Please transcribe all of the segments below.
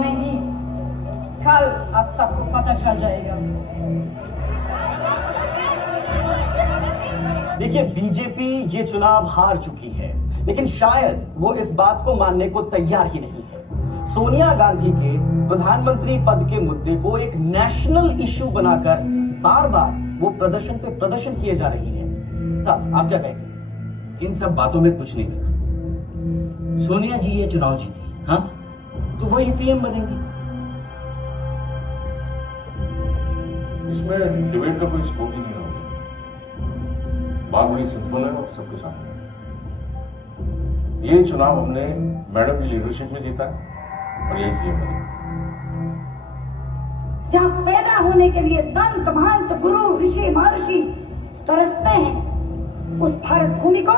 नहीं, कल आप सबको पता चल जाएगा। देखिए, बीजेपी ये चुनाव हार चुकी है, लेकिन शायद वो इस बात को मानने को तैयार ही नहीं है। सोनिया गांधी के प्रधानमंत्री पद के मुद्दे को एक नेशनल इश्यू बनाकर बार बार वो प्रदर्शन पे प्रदर्शन किए जा रही है। तब आप क्या कहेंगे? इन सब बातों में कुछ नहीं मिला। सोनिया जी ये चुनाव जीती, हाँ, तो वही पीएम बनेंगे। इसमें डिबेट का कोई स्कोप ही नहीं होगा। बात बड़ी सिंपल है और सबके सामने। ये चुनाव हमने मैडम की लीडरशिप में जीता और यही पीएम बनेगा। जहाँ पैदा होने के लिए संत महंत गुरु ऋषि महर्षि तरसते हैं, उस भारत भूमि को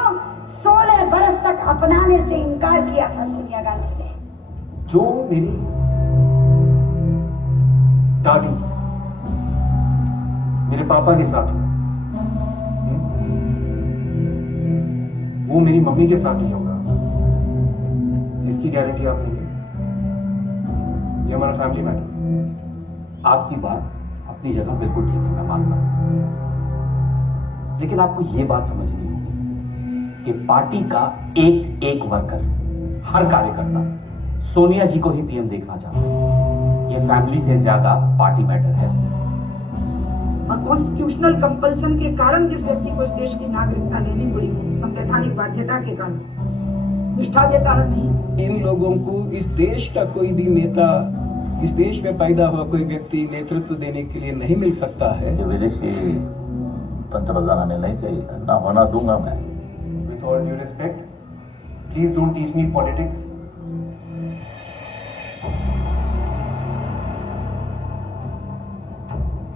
16 बरस तक अपनाने से इनकार किया था सोनिया गांधी ने। जो मेरी दादी मेरे पापा के साथ हुआ, वो मेरी मम्मी के साथ नहीं होगा, इसकी गारंटी आप नहीं देंगे। ये हमारा फैमिली मैटर। आपकी बात अपनी जगह बिल्कुल ठीक है, मैं मानता हूं, लेकिन आपको ये बात समझनी होगी कि पार्टी का एक एक वर्कर, हर कार्यकर्ता सोनिया जी को ही पीएम देखना चाहता है। ये फैमिली से ज्यादा पार्टी मैटर है। और कॉन्स्टिट्यूशनल कंपल्सन के कारण जिस व्यक्ति को इस देश की नागरिकता लेनी पड़ी हो, संवैधानिक बाध्यता के कारण, निष्ठा के कारण नहीं। इन लोगों को इस देश का कोई भी नेता, इस देश में पैदा हुआ कोई व्यक्ति नेतृत्व देने के लिए नहीं मिल सकता है। विदेशी पंतप्रधान आने नहीं चाहिए, ना होना दूंगा मैं। With all due respect, please don't teach me politics.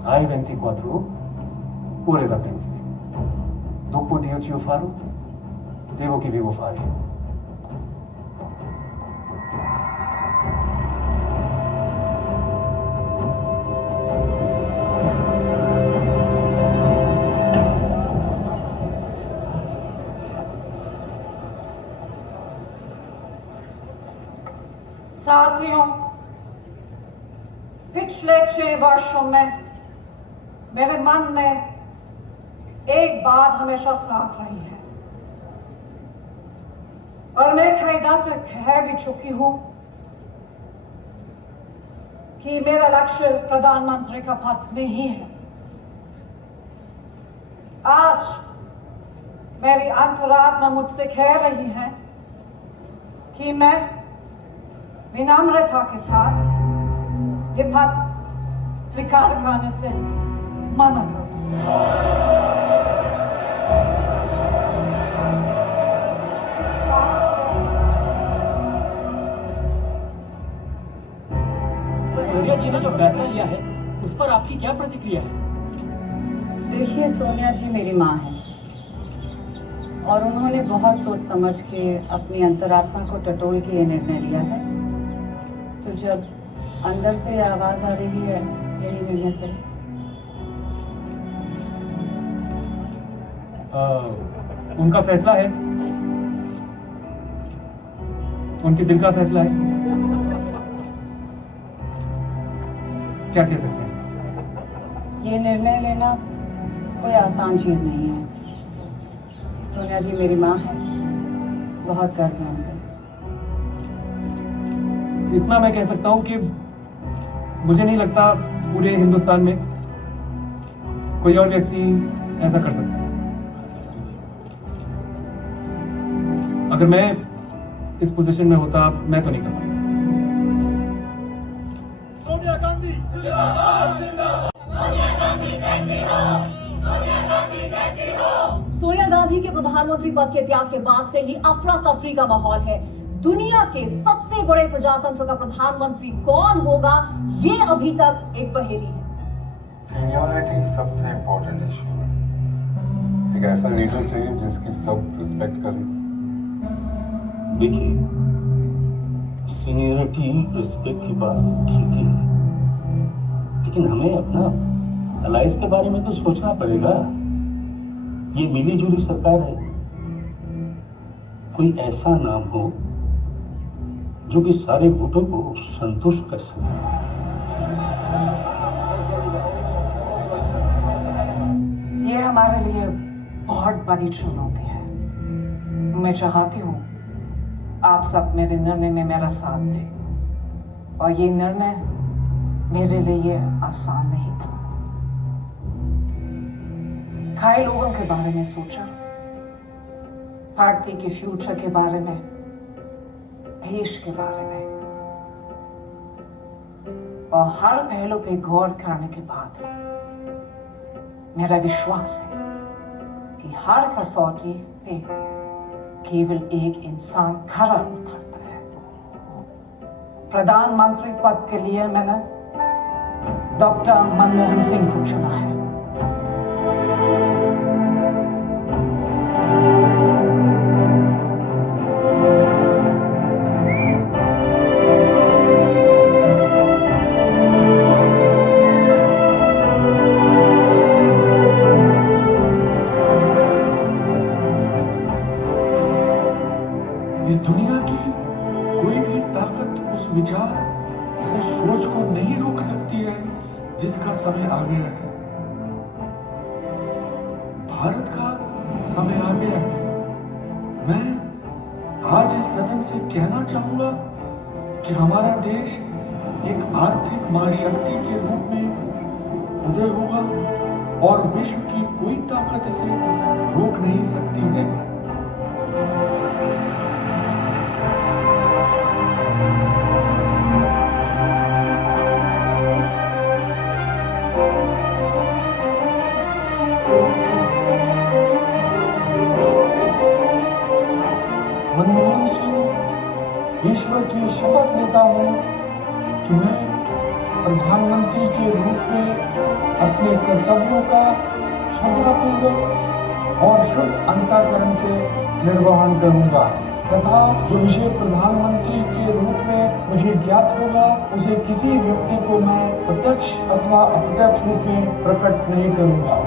Hai 24 pure da príncipe. Dopo Dio ci farò, devo che vivo fare. साथियों, पिछले 6 वर्षों में मेरे मन में एक बात हमेशा साथ रही है और मैं कई दफे कह भी चुकी हूं कि मेरा लक्ष्य प्रधानमंत्री का पद नहीं है। आज मेरी अंतरात्मा मुझसे कह रही है कि मैं विनम्रता के साथ ये पद स्वीकार करने से मना कर दूं। सोनिया जी ने जो फैसला लिया है, उस पर आपकी क्या प्रतिक्रिया है? देखिए, सोनिया जी मेरी माँ है और उन्होंने बहुत सोच समझ के अपनी अंतरात्मा को टटोल के ये निर्णय लिया है। तो जब अंदर से आवाज आ रही है, यही निर्णय से। उनका फैसला है, उनके दिल का फैसला है। क्या कह सकते हैं? ये निर्णय लेना कोई आसान चीज नहीं है। सोनिया जी मेरी माँ है, बहुत गर्व है उनका। इतना मैं कह सकता हूं कि मुझे नहीं लगता पूरे हिंदुस्तान में कोई और व्यक्ति ऐसा कर सकता है। अगर मैं इस पोजीशन में होता, मैं तो नहीं करता। सोनिया गांधी जिंदाबाद, जिंदाबाद। सोनिया गांधी जैसी हो, सोनिया गांधी जैसी हो। सोनिया गांधी के प्रधानमंत्री पद के त्याग के बाद से ही अफरा तफरी का माहौल है। दुनिया के सबसे बड़े प्रजातंत्र का प्रधानमंत्री कौन होगा, ये अभी तक एक पहेली है। सीनियरिटी सबसे इम्पोर्टेंट इशू है। एक ऐसा लीडर चाहिए जिसकी सब रिस्पेक्ट करे। देखिए, सीनियरिटी रिस्पेक्ट की बात ठीक है, लेकिन हमें अपना अलायंस के बारे में तो सोचना पड़ेगा। ये मिली जुली सरकार है, कोई ऐसा नाम हो जो कि सारे वोटों को संतुष्ट कर सके। ये हमारे लिए बहुत बड़ी चुनौती है। मैं चाहती हूँ आप सब मेरे निर्णय में मेरा साथ दें, और ये निर्णय मेरे लिए आसान नहीं था। कई लोगों के बारे में सोचा, पार्टी के फ्यूचर के बारे में, देश के बारे में, और हर पहलू पे गौर करने के बाद मेरा विश्वास है कि हर कसौटी पे केवल एक इंसान खरा उतरता है। प्रधानमंत्री पद के लिए मैंने डॉक्टर मनमोहन सिंह को चुना है। इस दुनिया की कोई भी ताकत उस विचार, उस सोच को नहीं रोक सकती है जिसका समय आ गया है। भारत का समय आ गया है। मैं आज इस सदन से कहना चाहूंगा कि हमारा देश एक आर्थिक महाशक्ति के रूप में उदय होगा और विश्व की कोई ताकत इसे रोक नहीं सकती है। मनमोहन सिंह ईश्वर की शपथ लेता हूं कि मैं प्रधानमंत्री के रूप में अपने कर्तव्यों का श्रद्धापूर्वक और शुद्ध अंतःकरण से निर्वहन करूंगा तथा जो विषय प्रधानमंत्री के रूप में मुझे ज्ञात होगा उसे किसी व्यक्ति को मैं प्रत्यक्ष अथवा अप्रत्यक्ष रूप में प्रकट नहीं करूंगा।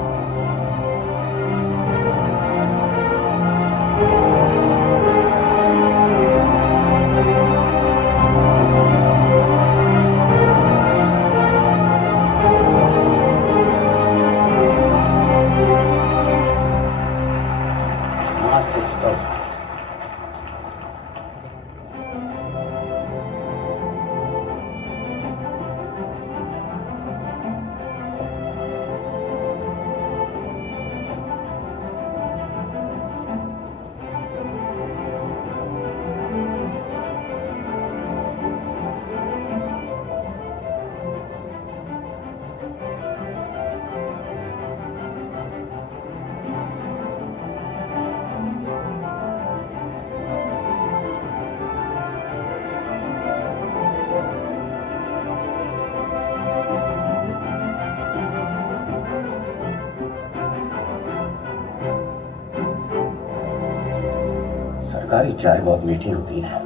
सरकारी चाय बहुत मीठी होती है।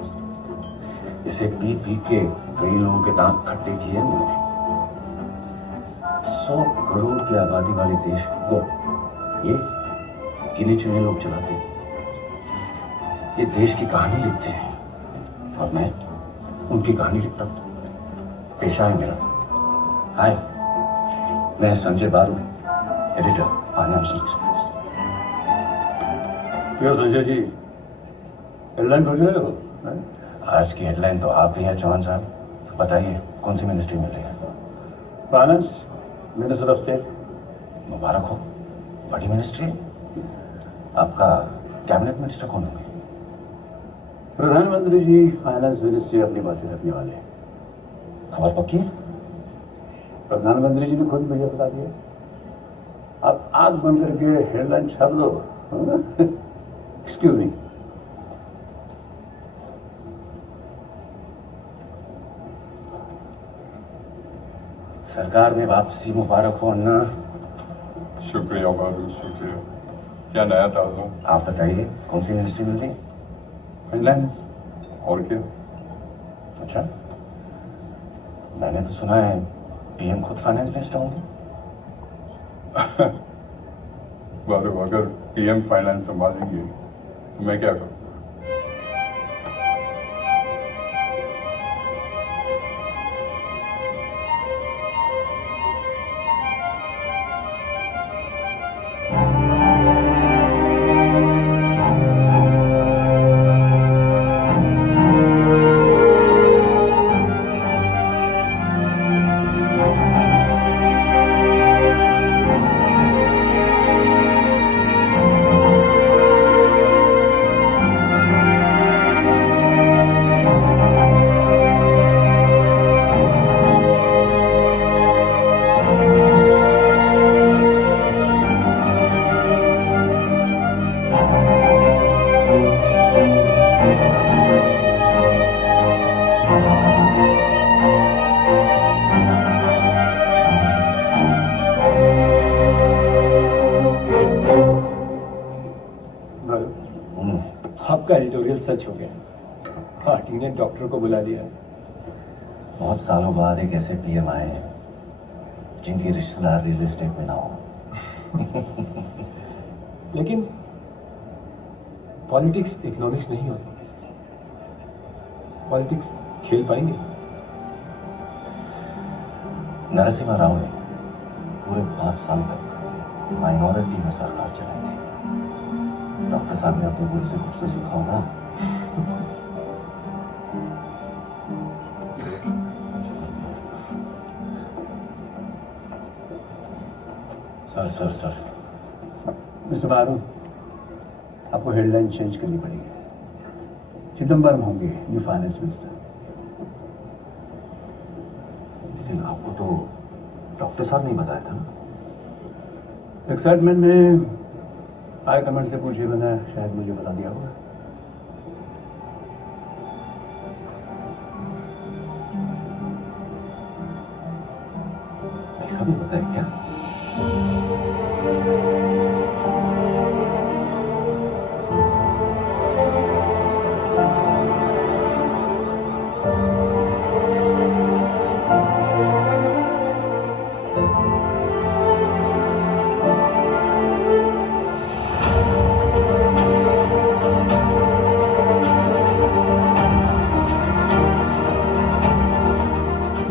इसे पी पी के कई लोगों के दांत खट्टे किए हैं मैंने। 100 करोड़ की आबादी वाले देश को ये गिने चुने लोग चलाते हैं। ये देश की कहानी लिखते हैं और मैं उनकी कहानी लिखता हूं। पेशा है मेरा। हाय, मैं संजय बारू, एडिटर फाइनेंशियल एक्सप्रेस। क्यों संजय जी, हेडलाइन खोज रहे हो? आज की हेडलाइन तो आप ही हैं चौहान साहब। बताइए कौन सी मिनिस्ट्री मिल रही है? Finance minister of state. मुबारक हो, बड़ी मिनिस्ट्री। आपका कैबिनेट मिनिस्टर कौन होंगे? प्रधानमंत्री जी फाइनेंस मिनिस्ट्री अपनी पास रखने वाले हैं। खबर पक्की है? प्रधानमंत्री जी ने खुद मुझे बता दिया। आप आंख बंद करके हेडलाइन छाप दो। Excuse me. सरकार में वापसी मुबारक हो अन्ना। शुक्रिया बारू, शुक्रिया। क्या नया ताज़ा? आप बताइए कौन सी मिनिस्ट्री मिल रही है? फाइनेंस। और क्या? अच्छा, मैंने तो सुना है पीएम खुद फाइनेंस मिनिस्टर होंगे। बारू, अगर पीएम फाइनेंस संभालेंगे तो मैं क्या करूं? आपका एडिटोरियल सच हो गया, पार्टी ने डॉक्टर को बुला लिया। बहुत सालों बाद एक ऐसे पीएम आए हैं जिनकी रिश्तेदार रियल एस्टेट में ना हो। लेकिन पॉलिटिक्स इकोनॉमिक्स नहीं होती, पॉलिटिक्स खेल पाएंगे। नरसिम्हा राव ने पूरे 5 साल तक माइनॉरिटी में सरकार चलाई थी। डॉक्टर साहब ने अपने गुरु से कुछ तो सीखा होगा। सर मिस्टर बारू, आपको हेडलाइन चेंज करनी पड़ेगी। चिदम्बरम होंगे न्यू फाइनेंस मिनिस्टर। लेकिन आपको तो डॉक्टर साहब ने बताया था ना। एक्साइटमेंट में हाई कमेंट से पूछिए, मैंने शायद मुझे बता दिया होगा। ऐसा भी होता है क्या?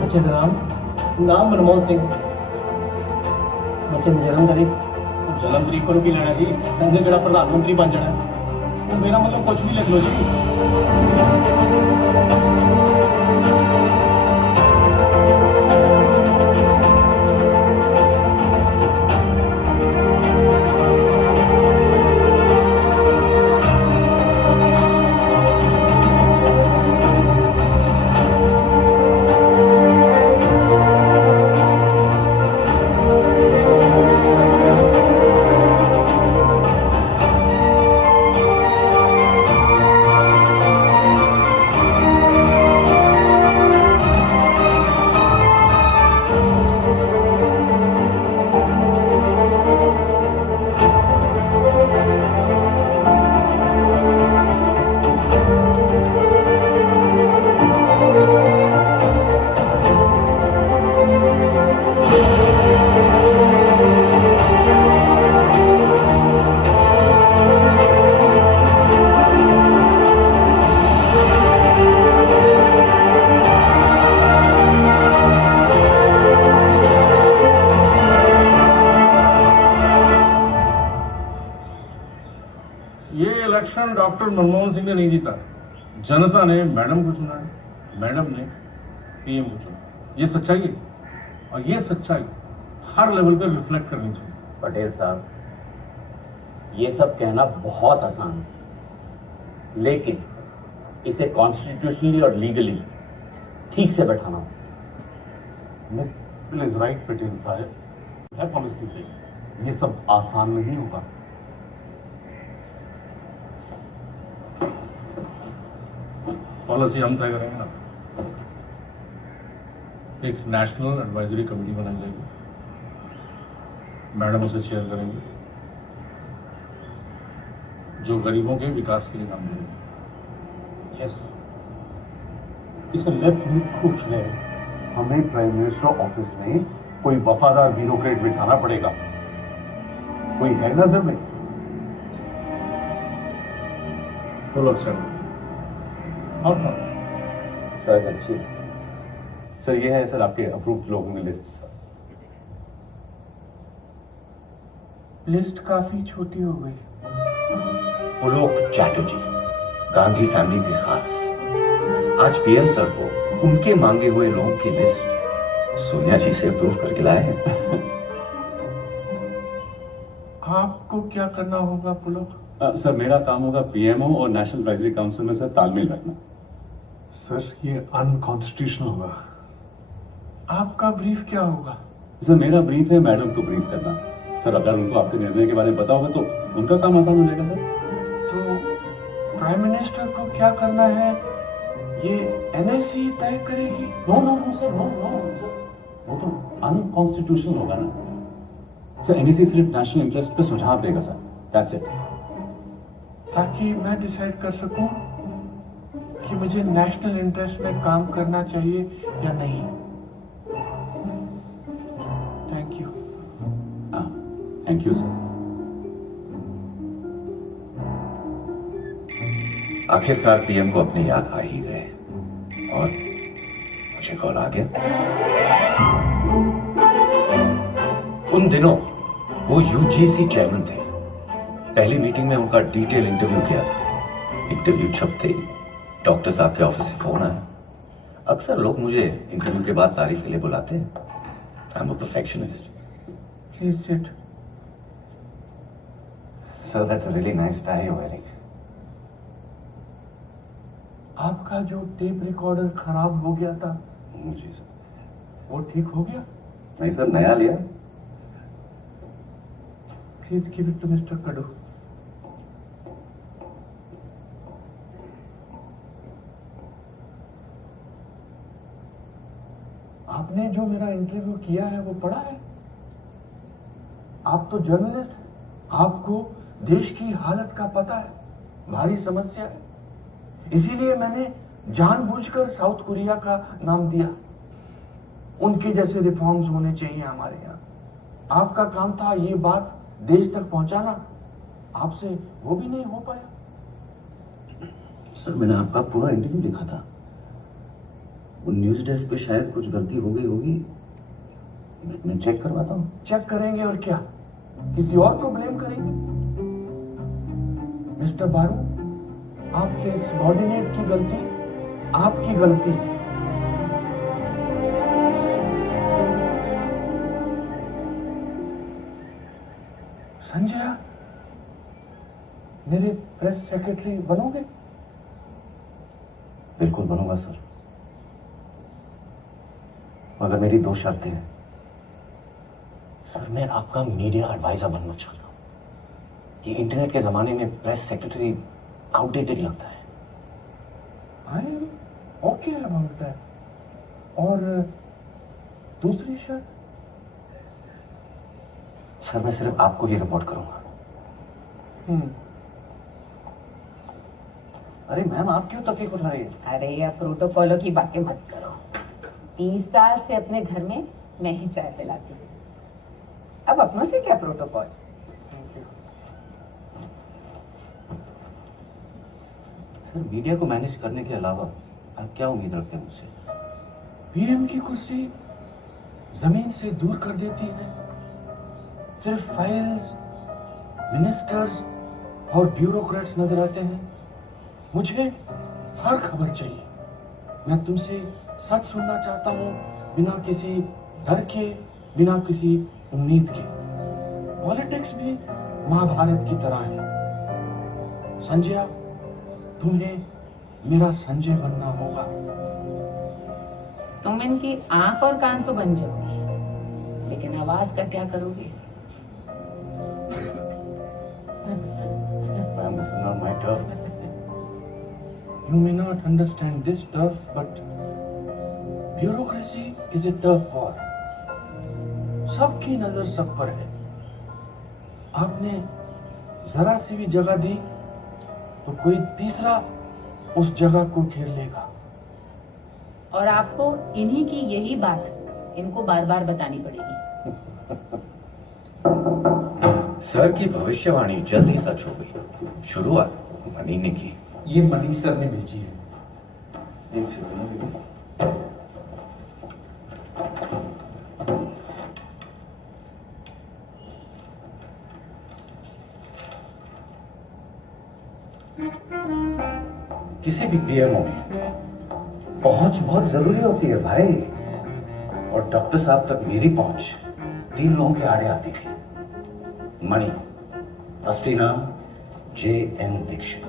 बच्चे का नाम मनमोहन सिंह। बच्चे की जन्म तारीख को की लेना जी। उन्हें जरा प्रधानमंत्री बन जाना, वो मेरा मतलब कुछ भी लिख लो जी। इलेक्शन डॉक्टर मनमोहन सिंह ने नहीं जीता, जनता ने मैडम को चुना है, मैडम ने पीएम को चुना। ये सच्चाई है और ये सच्चाई हर लेवल पर रिफ्लेक्ट करनी चाहिए। पटेल साहब, ये सब कहना बहुत आसान है, लेकिन इसे कॉन्स्टिट्यूशनली और लीगली ठीक से बैठाना होगा। मिस राइट पटेल साहब, है पॉलिसी पे ये सब आसान नहीं होगा। पॉलिसी हम तय करेंगे ना। एक नेशनल एडवाइजरी कमेटी बनाई जाएगी, मैडम उसे चेयर करेंगे, जो गरीबों के विकास के लिए काम करेंगे। यस, इसे लेफ्ट विंग प्रूफ है। हमें प्राइम मिनिस्टर ऑफिस में कोई वफादार ब्यूरोक्रेट बिठाना पड़ेगा। कोई है नजर में? Full of sir. चॉइस अच्छी है सर। ये है सर आपके अप्रूव्ड लोगों की लिस्ट सर। लिस्ट काफी छोटी हो गई। पुलोक चैटर्जी, गांधी फैमिली के खास, आज पीएम सर को उनके मांगे हुए लोगों की लिस्ट सोनिया जी से अप्रूव करके लाए हैं। आपको क्या करना होगा पुलोक? सर मेरा काम होगा पीएमओ और नेशनल एडवाइजरी काउंसिल में सर तालमेल रखना। सर ये अनकॉन्स्टिट्यूशनल होगा। आपका ब्रीफ क्या होगा? सर मेरा ब्रीफ है मैडम को ब्रीफ करना। सर अगर उनको आपके निर्णय के बारे में पता होगा तो उनका काम आसान हो जाएगा सर। तो प्राइम मिनिस्टर को क्या करना है ये एनएससी तय करेगी? No no no sir, no no sir, वो तो अनकॉन्स्टिट्यूशनल होगा ना सर। एनएससी सिर्फ नेशनल इंटरेस्ट पे सुझाव देगा सर, दैट्स इट। ताकि मैं डिसाइड कर सकूं कि मुझे नेशनल इंटरेस्ट में काम करना चाहिए या नहीं। Thank you. Thank you sir. आखिरकार पीएम को अपनी याद आ ही गए और मुझे कॉल आ गया। उन दिनों वो यूजीसी चेयरमैन थे। पहली मीटिंग में उनका डिटेल इंटरव्यू किया था। इंटरव्यू छपते ही डॉक्टर साहब के ऑफिस से फोन आया। अक्सर लोग मुझे इंटरव्यू के बाद तारीफ के लिए बुलाते हैं। I am a perfectionist. Please sit. Sir that's a really nice tie you wearing. आपका जो टेप रिकॉर्डर खराब हो गया था जी सर। वो ठीक हो गया? नहीं सर, नया लिया। Please give it to mister Kadu. आपने जो मेरा इंटरव्यू किया है वो पढ़ा है? आप तो जर्नलिस्ट, आपको देश की हालत का पता है, भारी समस्या है। इसीलिए मैंने जानबूझकर साउथ कोरिया का नाम दिया। उनके जैसे रिफॉर्म्स होने चाहिए हमारे यहाँ। आपका काम था ये बात देश तक पहुंचाना, आपसे वो भी नहीं हो पाया। सर मैंने आपका पूरा इंटरव्यू लिखा था। वो न्यूज डेस्क पे शायद कुछ गलती हो गई होगी। मैं चेक करवाता हूँ। चेक करेंगे और क्या, किसी और को ब्लेम करेंगे? मिस्टर बारू, आपके सबॉर्डिनेट की गलती आपकी गलती। संजय, मेरे प्रेस सेक्रेटरी बनोगे? बिल्कुल बनूंगा सर, मगर मेरी दो शर्तें हैं। सर मैं आपका मीडिया एडवाइजर बनना चाहता हूँ। ये इंटरनेट के जमाने में प्रेस सेक्रेटरी आउटडेटेड लगता है। I am okay about that. और दूसरी शर्त? सर मैं सिर्फ आपको ही रिपोर्ट करूंगा। अरे मैम आप क्यों तकलीफ उठा रही है? अरे यार प्रोटोकॉलों की बातें मत करो। 30 साल से अपने घर में मैं ही चाय पिलाती हूँ, अब अपनों से क्या प्रोटोकॉल। सर मीडिया को मैनेज करने के अलावा आप क्या उम्मीद रखते हैं मुझसे? पीएम की कुर्सी जमीन से दूर कर देती है। सिर्फ फाइल्स, मिनिस्टर्स और ब्यूरोक्रेट्स नजर आते हैं। मुझे हर खबर चाहिए। मैं तुमसे सच सुनना चाहता हूँ, बिना किसी डर के, बिना किसी उम्मीद के। पॉलिटिक्स भी महाभारत की तरह है। संजय, तुम्हें मेरा संजय बनना होगा। तुम इनकी आंख और कान तो बन जाओगे, लेकिन आवाज का क्या करोगे? Ma'am, this is not my turf. You may not understand this turf, but bureaucracy is a tough war. सबकी नजर सब पर है। आपने जरा सी भी जगह दी तो कोई तीसरा उस जगह को घेर लेगा। और आपको इन्हीं की यही बात इनको बार बार बतानी पड़ेगी। सर की भविष्यवाणी जल्द ही सच हो गई। शुरुआत मनी ने की। ये मनीष सर ने भेजी है। किसी भी पीएमओ में पहुंच बहुत जरूरी होती है भाई। और डॉक्टर साहब तक मेरी पहुंच 3 लोगों के आड़े आती थी। मणि, असली नाम JN Dixit,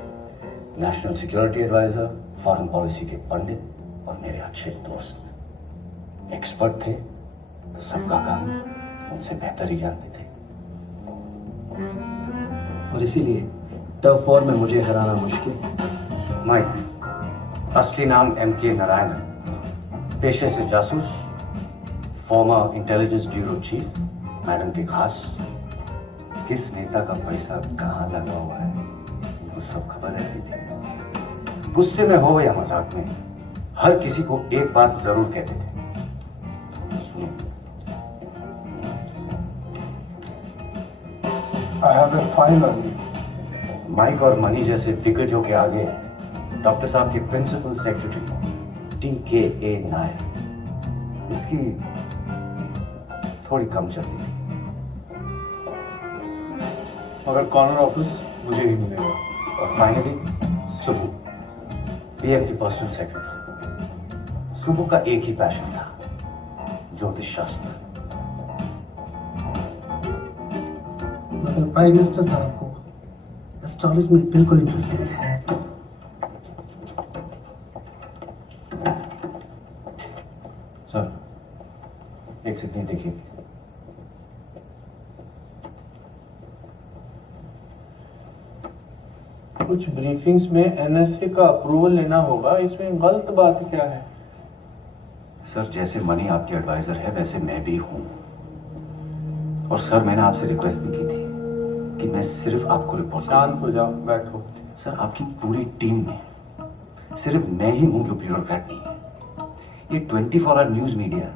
national security advisor, foreign policy के पंडित और मेरे अच्छे दोस्त। एक्सपर्ट थे तो सबका काम उनसे बेहतर ही जानते थे। और इसीलिए टफ वॉर में मुझे हराना मुश्किल। माइक, असली नाम MK नारायणन, पेशे से जासूस, farmer intelligence bureau chief, madam के खास। किस नेता का पैसा कहाँ लगा हुआ है वो सब खबर रहती थी। गुस्से में हो या मजाक में, हर किसी को एक बात जरूर कहते थे, I have a file on you. Mike और मनी जैसे दिग्गजों के आगे डॉक्टर साहब के प्रिंसिपल सेक्रेटरी TKA नायर, इसकी थोड़ी कम चलती थी। मगर कॉर्नर ऑफिस मुझे ही मिलेगा। और फाइनली सुबु, PM की पर्सनल सेक्रेटरी। सुबु का एक ही पैशन था, ज्योतिष शास्त्र। मगर प्राइम मिनिस्टर साहब को एस्ट्रोलॉजी में बिल्कुल इंटरेस्ट नहीं है। सर, एक सेकंड देखिए। कुछ ब्रीफिंग्स में NSA का अप्रूवल लेना होगा, इसमें गलत बात क्या है? सर, जैसे मनी आपके एडवाइजर है वैसे मैं भी हूं। और सर, मैंने आपसे रिक्वेस्ट भी की थी कि मैं सिर्फ आपको रिपोर्ट। शांत हो जाओ, बैठो। सर, आपकी पूरी टीम में सिर्फ मैं ही हूं जो ब्यूरोक्रेट नहीं है। ये 24 hour news media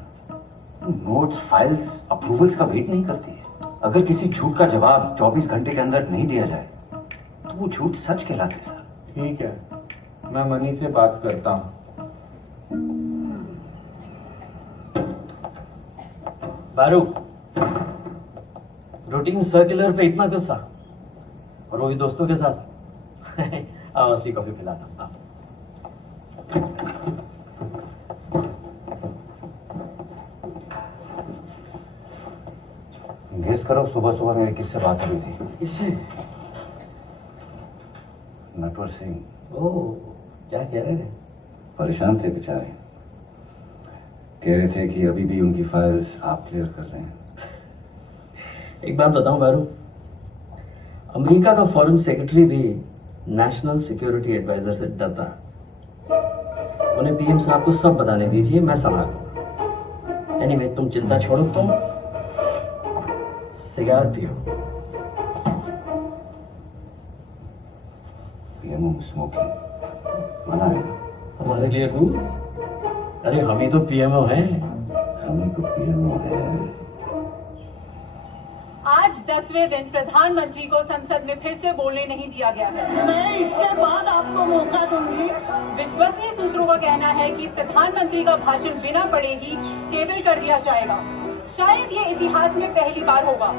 notes, files, approvals का वेट नहीं करती है। अगर किसी झूठ का जवाब 24 घंटे के अंदर नहीं दिया जाए तो वो झूठ सच कहलाते सर। ठीक है, मैं मनी से बात करता हूं। बारू, रूटीन सर्कुलर पे इतना गुस्सा, और वो भी दोस्तों के साथ। आओ असली कॉफी पिलाता हूं। गेस करो, सुबह सुबह मेरी किससे बात हुई थी? किससे? नटवर सिंह। ओह, क्या कह रहे थे? परेशान थे बेचारे। कह रहे थे कि अभी भी उनकी फाइल्स आप क्लियर कर रहे हैं। एक बात बताऊं बारू, अमेरिका का फॉरेन सेक्रेटरी भी नेशनल सिक्योरिटी एडवाइजर से डरता है। उन्हें PM साहब को सब बताने दीजिए, मैं संभालूंगा। एनीवे, तुम चिंता छोड़ो, तुम सिगार पियो। PM स्मोकिंग मना है ना? हमारे लिए रूल्स? अरे हम ही तो PMO हैं। हम ही तो PMO हैं। आज 10वें दिन प्रधानमंत्री को संसद में फिर से बोलने नहीं दिया गया है। मैं इसके बाद आपको मौका दूंगी। विश्वसनीय सूत्रों का कहना है कि प्रधानमंत्री का भाषण बिना पढ़े ही केबल कर दिया जाएगा। शायद ये इतिहास में पहली बार होगा।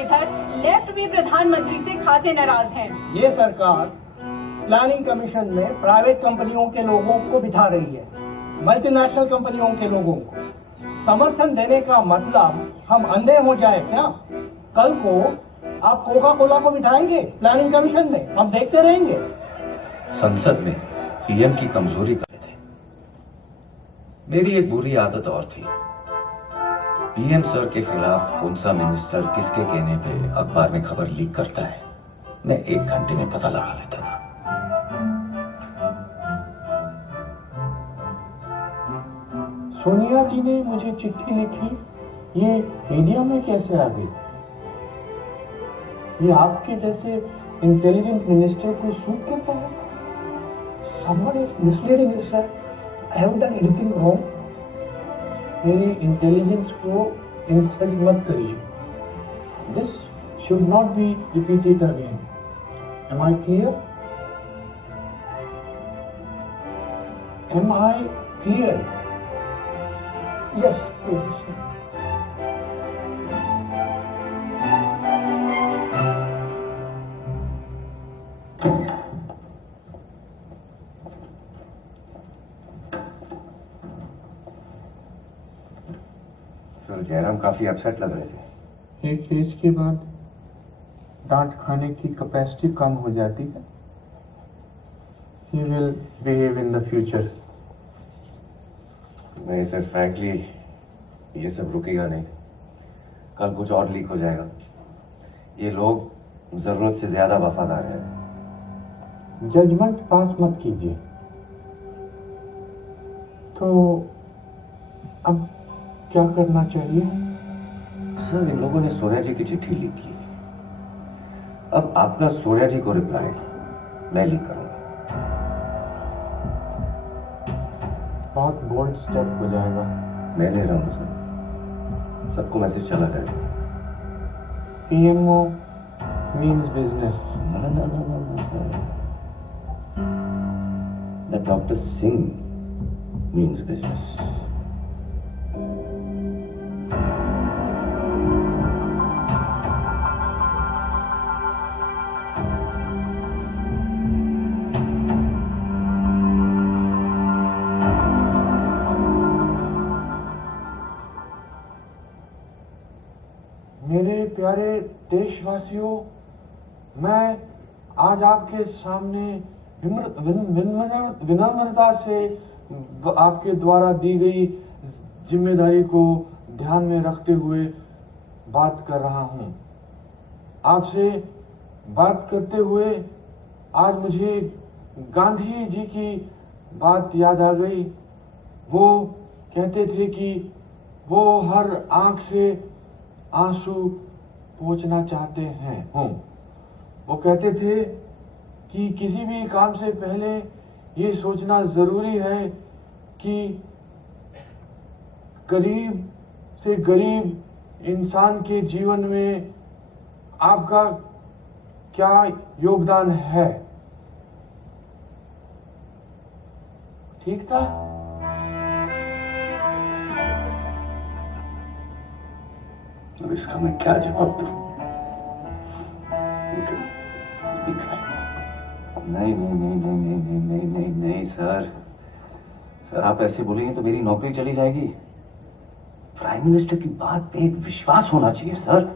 इधर लेफ्ट भी प्रधानमंत्री से खासे नाराज हैं। ये सरकार प्लानिंग कमीशन में प्राइवेट कंपनियों के लोगों को बिठा रही है, मल्टीनेशनल कंपनियों के लोगों को। समर्थन देने का मतलब हम अंधे हो जाए क्या? कल को आप कोका कोला को बिठाएंगे प्लानिंग कमीशन में, हम देखते रहेंगे। संसद में PM की कमजोरी कर रहे थे। मेरी एक बुरी आदत और थी, PM सर के खिलाफ कौन सा मिनिस्टर किसके कहने पे अखबार में खबर लीक करता है, मैं 1 घंटे में पता लगा लेता था। सोनिया जी ने मुझे चिट्ठी लिखी, ये मीडिया में कैसे आ गई? ये आपके जैसे इंटेलिजेंट मिनिस्टर को सूट करता है? Someone is misleading you, sir. I haven't done anything wrong. मेरी इंटेलिजेंस को इंसल्ट मत करिए। This should not be repeated again. Am I clear? Am I clear? Yes, yes, sir. Sir, Jairam काफी upset लग रहे थे। एक एज के बाद डांट खाने की कैपेसिटी कम हो जाती है। He will behave in the future. नहीं सर, फ्रैंकली ये सब रुकेगा नहीं। कल कुछ और लीक हो जाएगा। ये लोग जरूरत से ज्यादा वफादार हैं। जजमेंट पास मत कीजिए। तो अब क्या करना चाहिए? सर, इन लोगों ने सोनिया जी की चिट्ठी लीक की। अब आपका सोनिया जी को रिप्लाई मैं लीक करूंगा। बहुत बोल्ड स्टेप हो जाएगा। मैं ले रहा हूँ सर, सबको मैसेज चला जाएगा। PMO means business. No. That Dr. Singh means business. मेरे प्यारे देशवासियों, मैं आज आपके सामने विनम्रता से आपके द्वारा दी गई जिम्मेदारी को ध्यान में रखते हुए बात कर रहा हूं। आपसे बात करते हुए आज मुझे गांधी जी की बात याद आ गई। वो कहते थे कि वो हर आंख से आंसू पोंछना चाहते हैं। वो कहते थे कि किसी भी काम से पहले ये सोचना जरूरी है कि गरीब से गरीब इंसान के जीवन में आपका क्या योगदान है। ठीक था? अब इसका मैं क्या जवाब दूं? नहीं सर, आप ऐसे बोलेंगे तो मेरी नौकरी चली जाएगी। प्राइम मिनिस्टर की बात पे एक विश्वास होना चाहिए सर।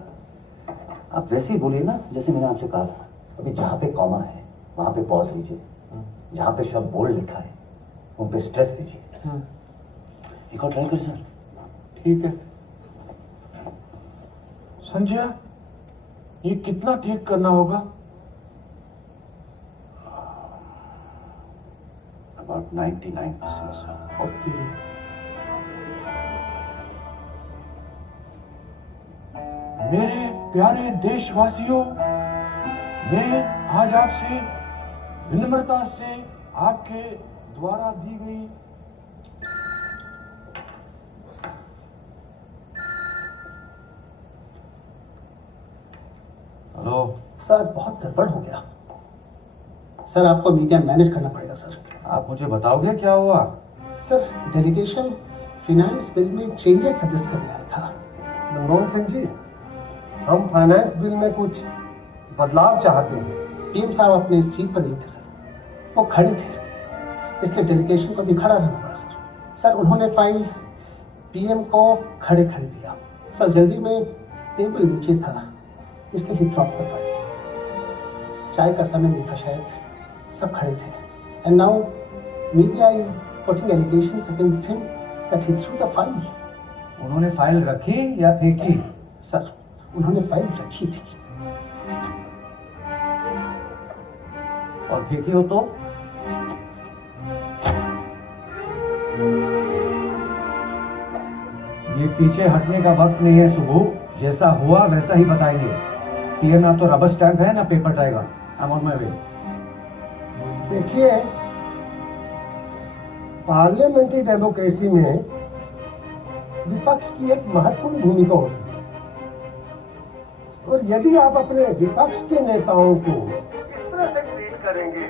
आप वैसे ही बोलिए ना, जैसे मैंने आपसे कहा था। अभी जहां पे कॉमा है वहां पे पॉज लीजिए, जहां पे शब्द बोल्ड लिखा है उन पे स्ट्रेस दीजिए। एक और ट्राई करें सर। ठीक है संजय, ये कितना ठीक करना होगा? About 99% sir। मेरे प्यारे देशवासियों, मैं आज आपसे विनम्रता से आपके द्वारा दी गई हेलो सर, बहुत गड़बड़ हो गया सर। आपको मीडिया मैनेज करना पड़ेगा सर। आप मुझे बताओगे क्या हुआ? सर, डेलीगेशन फाइनेंस बिल में चेंजेस सजेस्ट करने आया था। मनमोहन सिंह जी, हम फाइनेंस बिल में कुछ बदलाव चाहते हैं। पीएम साहब अपने सीट पर नहीं थे सर, वो खड़े थे, इसलिए डेलीगेशन को भी खड़ा रहना पड़ा सर। उन्होंने फाइल पीएम को खड़े दिया सर। जल्दी में टेबल नीचे था, इसलिए ही ड्रॉप द फाइल। चाय का समय नहीं था शायद, सब खड़े थे। And now media is putting allegations against him that he through the file. उन्होंने फाइल रखी या फेंकी? सर, उन्होंने फाइल रखी थी। और फेंकी हो तो? ये पीछे हटने का वक्त नहीं है सुबह। जैसा हुआ वैसा ही बताएंगे। पीएम ना तो रबर स्टैंप है ना paper tiger. I am on my way. देखिए, पार्लियामेंट्री डेमोक्रेसी में विपक्ष की एक महत्वपूर्ण भूमिका होती है, और यदि आप अपने विपक्ष के नेताओं को इस तरह से ट्रीट करेंगे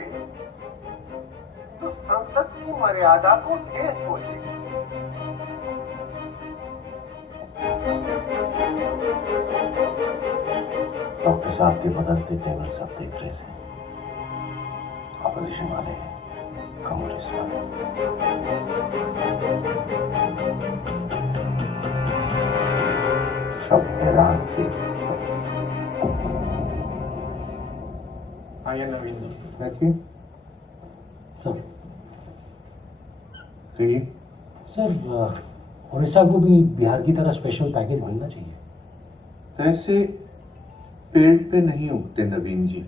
तो संसद की मर्यादा को ठेस पहुंचेगी। डॉक्टर साहब के बदलते तेवर सब देख रहे थे। अपोजिशन वाले, कांग्रेस वाले। सब हैरान थे। आइए नवीन जी, बैठिए। सर कहिए। सर, उड़ीसा को भी बिहार की तरह स्पेशल पैकेज मिलना चाहिए। ऐसे पेड़ पे नहीं उगते नवीन जी।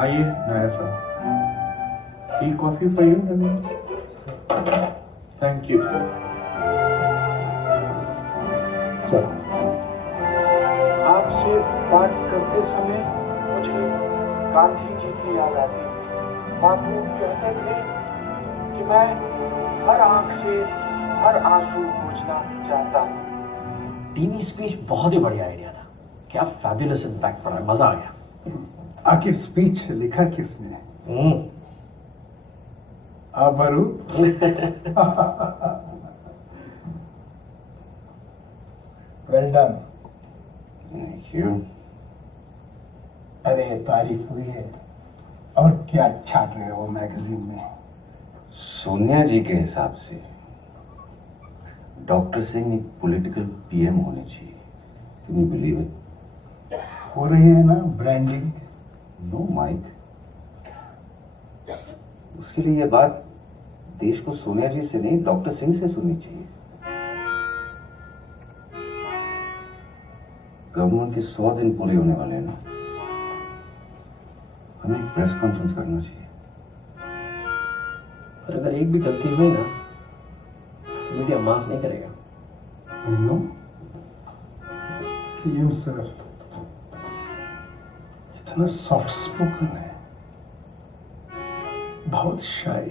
आइए नायब साहब। Tea coffee for you. Thank you sir. आपसे बात करते समय मुझे गांधी जी की याद आती है। बापू कहते थे कि मैं हर आंख से हर आंसू पूछना चाहता हूँ। टीवी स्पीच बहुत ही बढ़िया आइडिया था, क्या फैबुलस इम्पैक्ट पड़ा, मजा आ गया। आखिर स्पीच लिखा किसने? आप भरू? Well done. Thank you. अरे तारीफ हुई है। और क्या छाप रहे हो मैगजीन में? सोनिया जी के हिसाब से डॉक्टर सिंह एक पॉलिटिकल पीएम होने चाहिए। Can you believe it? हो रही है ना ब्रांडिंग? No mic. उसके लिए यह बात देश को सोनिया जी से नहीं डॉक्टर सिंह से सुननी चाहिए। गवर्नमेंट के 100 दिन पूरे होने वाले हैं ना, हमें प्रेस कॉन्फ्रेंस करना चाहिए। पर अगर एक भी गलती हुई ना, मीडिया माफ नहीं करेगा। पीएम सर इतना सॉफ्ट स्पोकन है, बहुत शाई,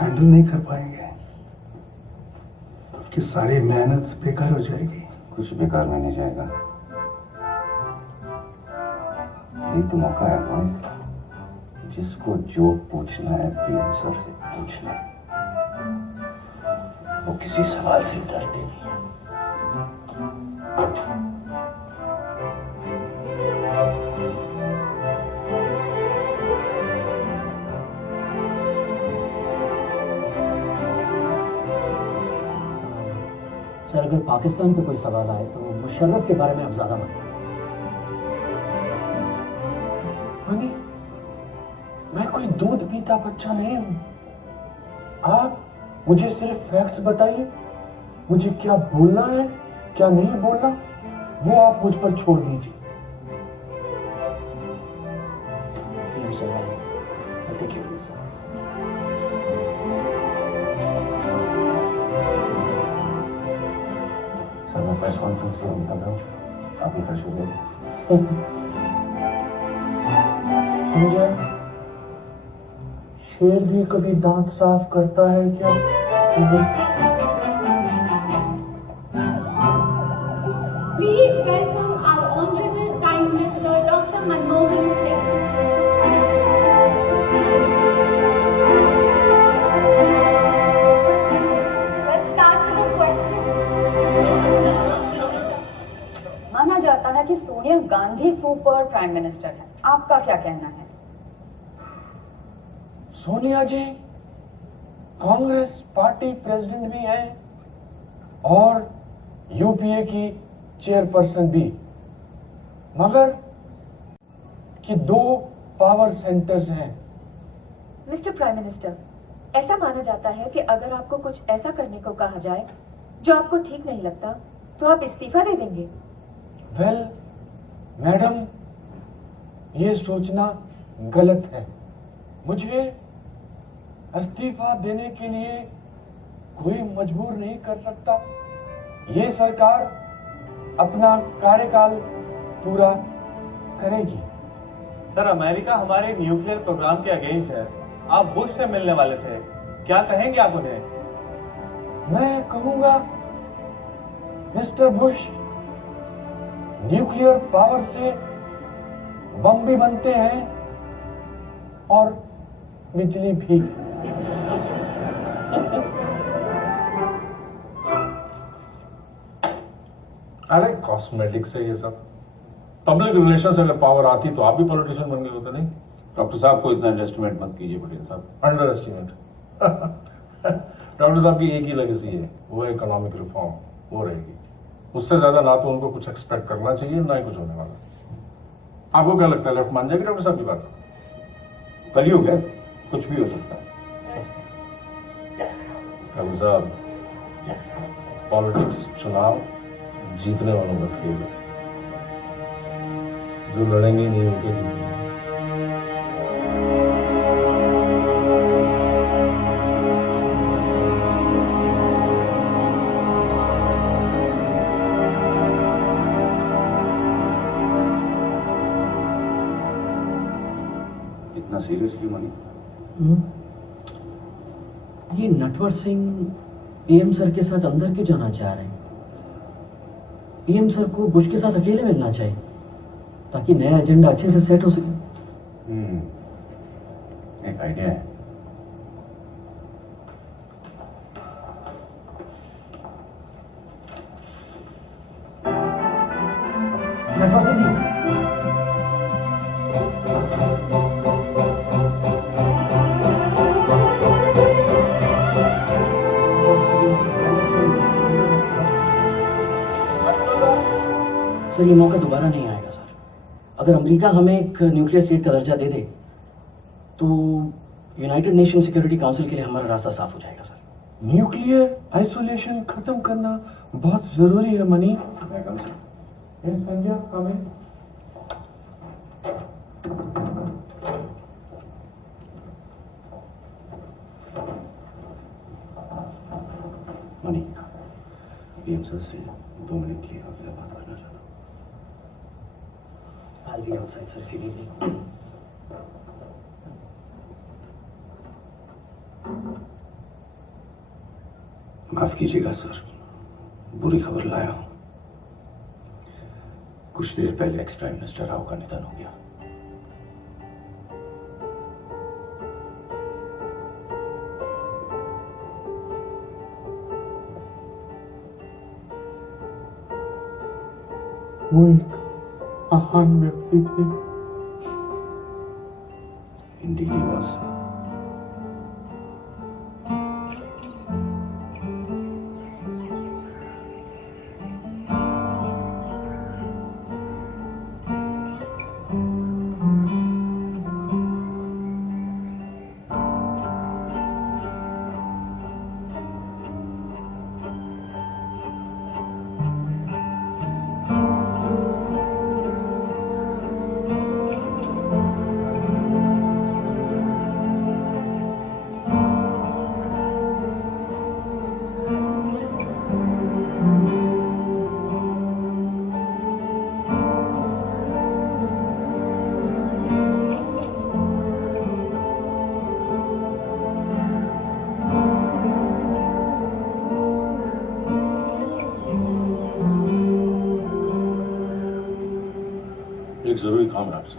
हैंडल नहीं कर पाएंगे। आपकी सारी मेहनत बेकार हो जाएगी। कुछ बेकार में नहीं जाएगा। यही तो मौका है बॉयज, जिसको जो पूछना है पीएम सर से पूछ ले। वो किसी सवाल से डरते नहीं। सर अगर पाकिस्तान पे कोई सवाल आए तो मुशर्रफ के बारे में आप ज्यादा बताएं। मैं कोई दूध पीता बच्चा नहीं हूं। आप मुझे सिर्फ फैक्ट्स बताइए। मुझे क्या बोलना है क्या नहीं बोलना वो आप मुझ पर छोड़ दीजिए। सर मैं प्रेस कॉन्फ्रेंस के लिए निकल रहा हूँ, आप ही फ्रेश हो गए। शेर भी कभी दांत साफ करता है क्या? Please welcome our Honorable Prime Minister Dr. Manmohan Singh. Let's start with a question. माना जाता है कि Sonia Gandhi super prime minister है, आपका क्या कहना है? सोनिया जी कांग्रेस पार्टी प्रेसिडेंट भी हैं और यूपीए की चेयरपर्सन भी, मगर कि 2 पावर सेंटर्स हैं। मिस्टर प्राइम मिनिस्टर, ऐसा माना जाता है कि अगर आपको कुछ ऐसा करने को कहा जाए जो आपको ठीक नहीं लगता तो आप इस्तीफा दे देंगे। वेल मैडम, ये सोचना गलत है। मुझे इस्तीफा देने के लिए कोई मजबूर नहीं कर सकता। ये सरकार अपना कार्यकाल पूरा करेगी। सर अमेरिका हमारे न्यूक्लियर प्रोग्राम के अगेंस्ट है। आप बुश से मिलने वाले थे, क्या कहेंगे आप उन्हें? मैं कहूंगा मिस्टर बुश, न्यूक्लियर पावर से बम भी बनते हैं और बिजली भी। अरे कॉस्मेटिक्स है ये सब। पब्लिक रिलेशंस अगर पावर आती तो आप भी पॉलिटिशियन बन गए होते नहीं? डॉक्टर साहब को इतना अंडरएस्टिमेट मत कीजिए पटेल साहब। अंडर एस्टिमेट डॉक्टर साहब की एक ही लेगेसी है, वो है इकोनॉमिक रिफॉर्म, वो रहेगी। उससे ज्यादा ना तो उनको कुछ एक्सपेक्ट करना चाहिए, ना ही कुछ होने वाला। आपको क्या लगता है, लेफ्ट मान जाएगी डॉक्टर साहब की बात? कलयुग है, कुछ भी हो सकता है। डॉक्टर साहब, पॉलिटिक्स चुनाव जीतने वालों का खेल है। जो लड़ेंगे नहीं उनके जीतेंगे। Seriously money? ये नटवर सिंह पीएम सर के साथ अंदर क्यों जाना चाह रहे हैं? पीएम सर को बुश के साथ अकेले मिलना चाहिए ताकि नया एजेंडा अच्छे से सेट हो सके। एक आइडिया है। नटवर सिंह जी, सर ये मौका दोबारा नहीं आएगा सर। अगर अमेरिका हमें एक न्यूक्लियर स्टेट का दर्जा दे दे तो यूनाइटेड नेशन सिक्योरिटी काउंसिल के लिए हमारा रास्ता साफ हो जाएगा सर। न्यूक्लियर आइसोलेशन खत्म करना बहुत जरूरी है मनी। संजय कम इन। मनी, पीएम सर से 2 मिनट के लिए आपसे बात करना चाहता हूँ। I'll be outside, sir, if you need me. माफ कीजिएगा सर, बुरी खबर लाया हूं। कुछ देर पहले एक्स प्राइम मिनिस्टर राव का निधन हो गया। वो एक महान व्यक्ति थे। Indeed he was. एक जरूरी काम है आपसे,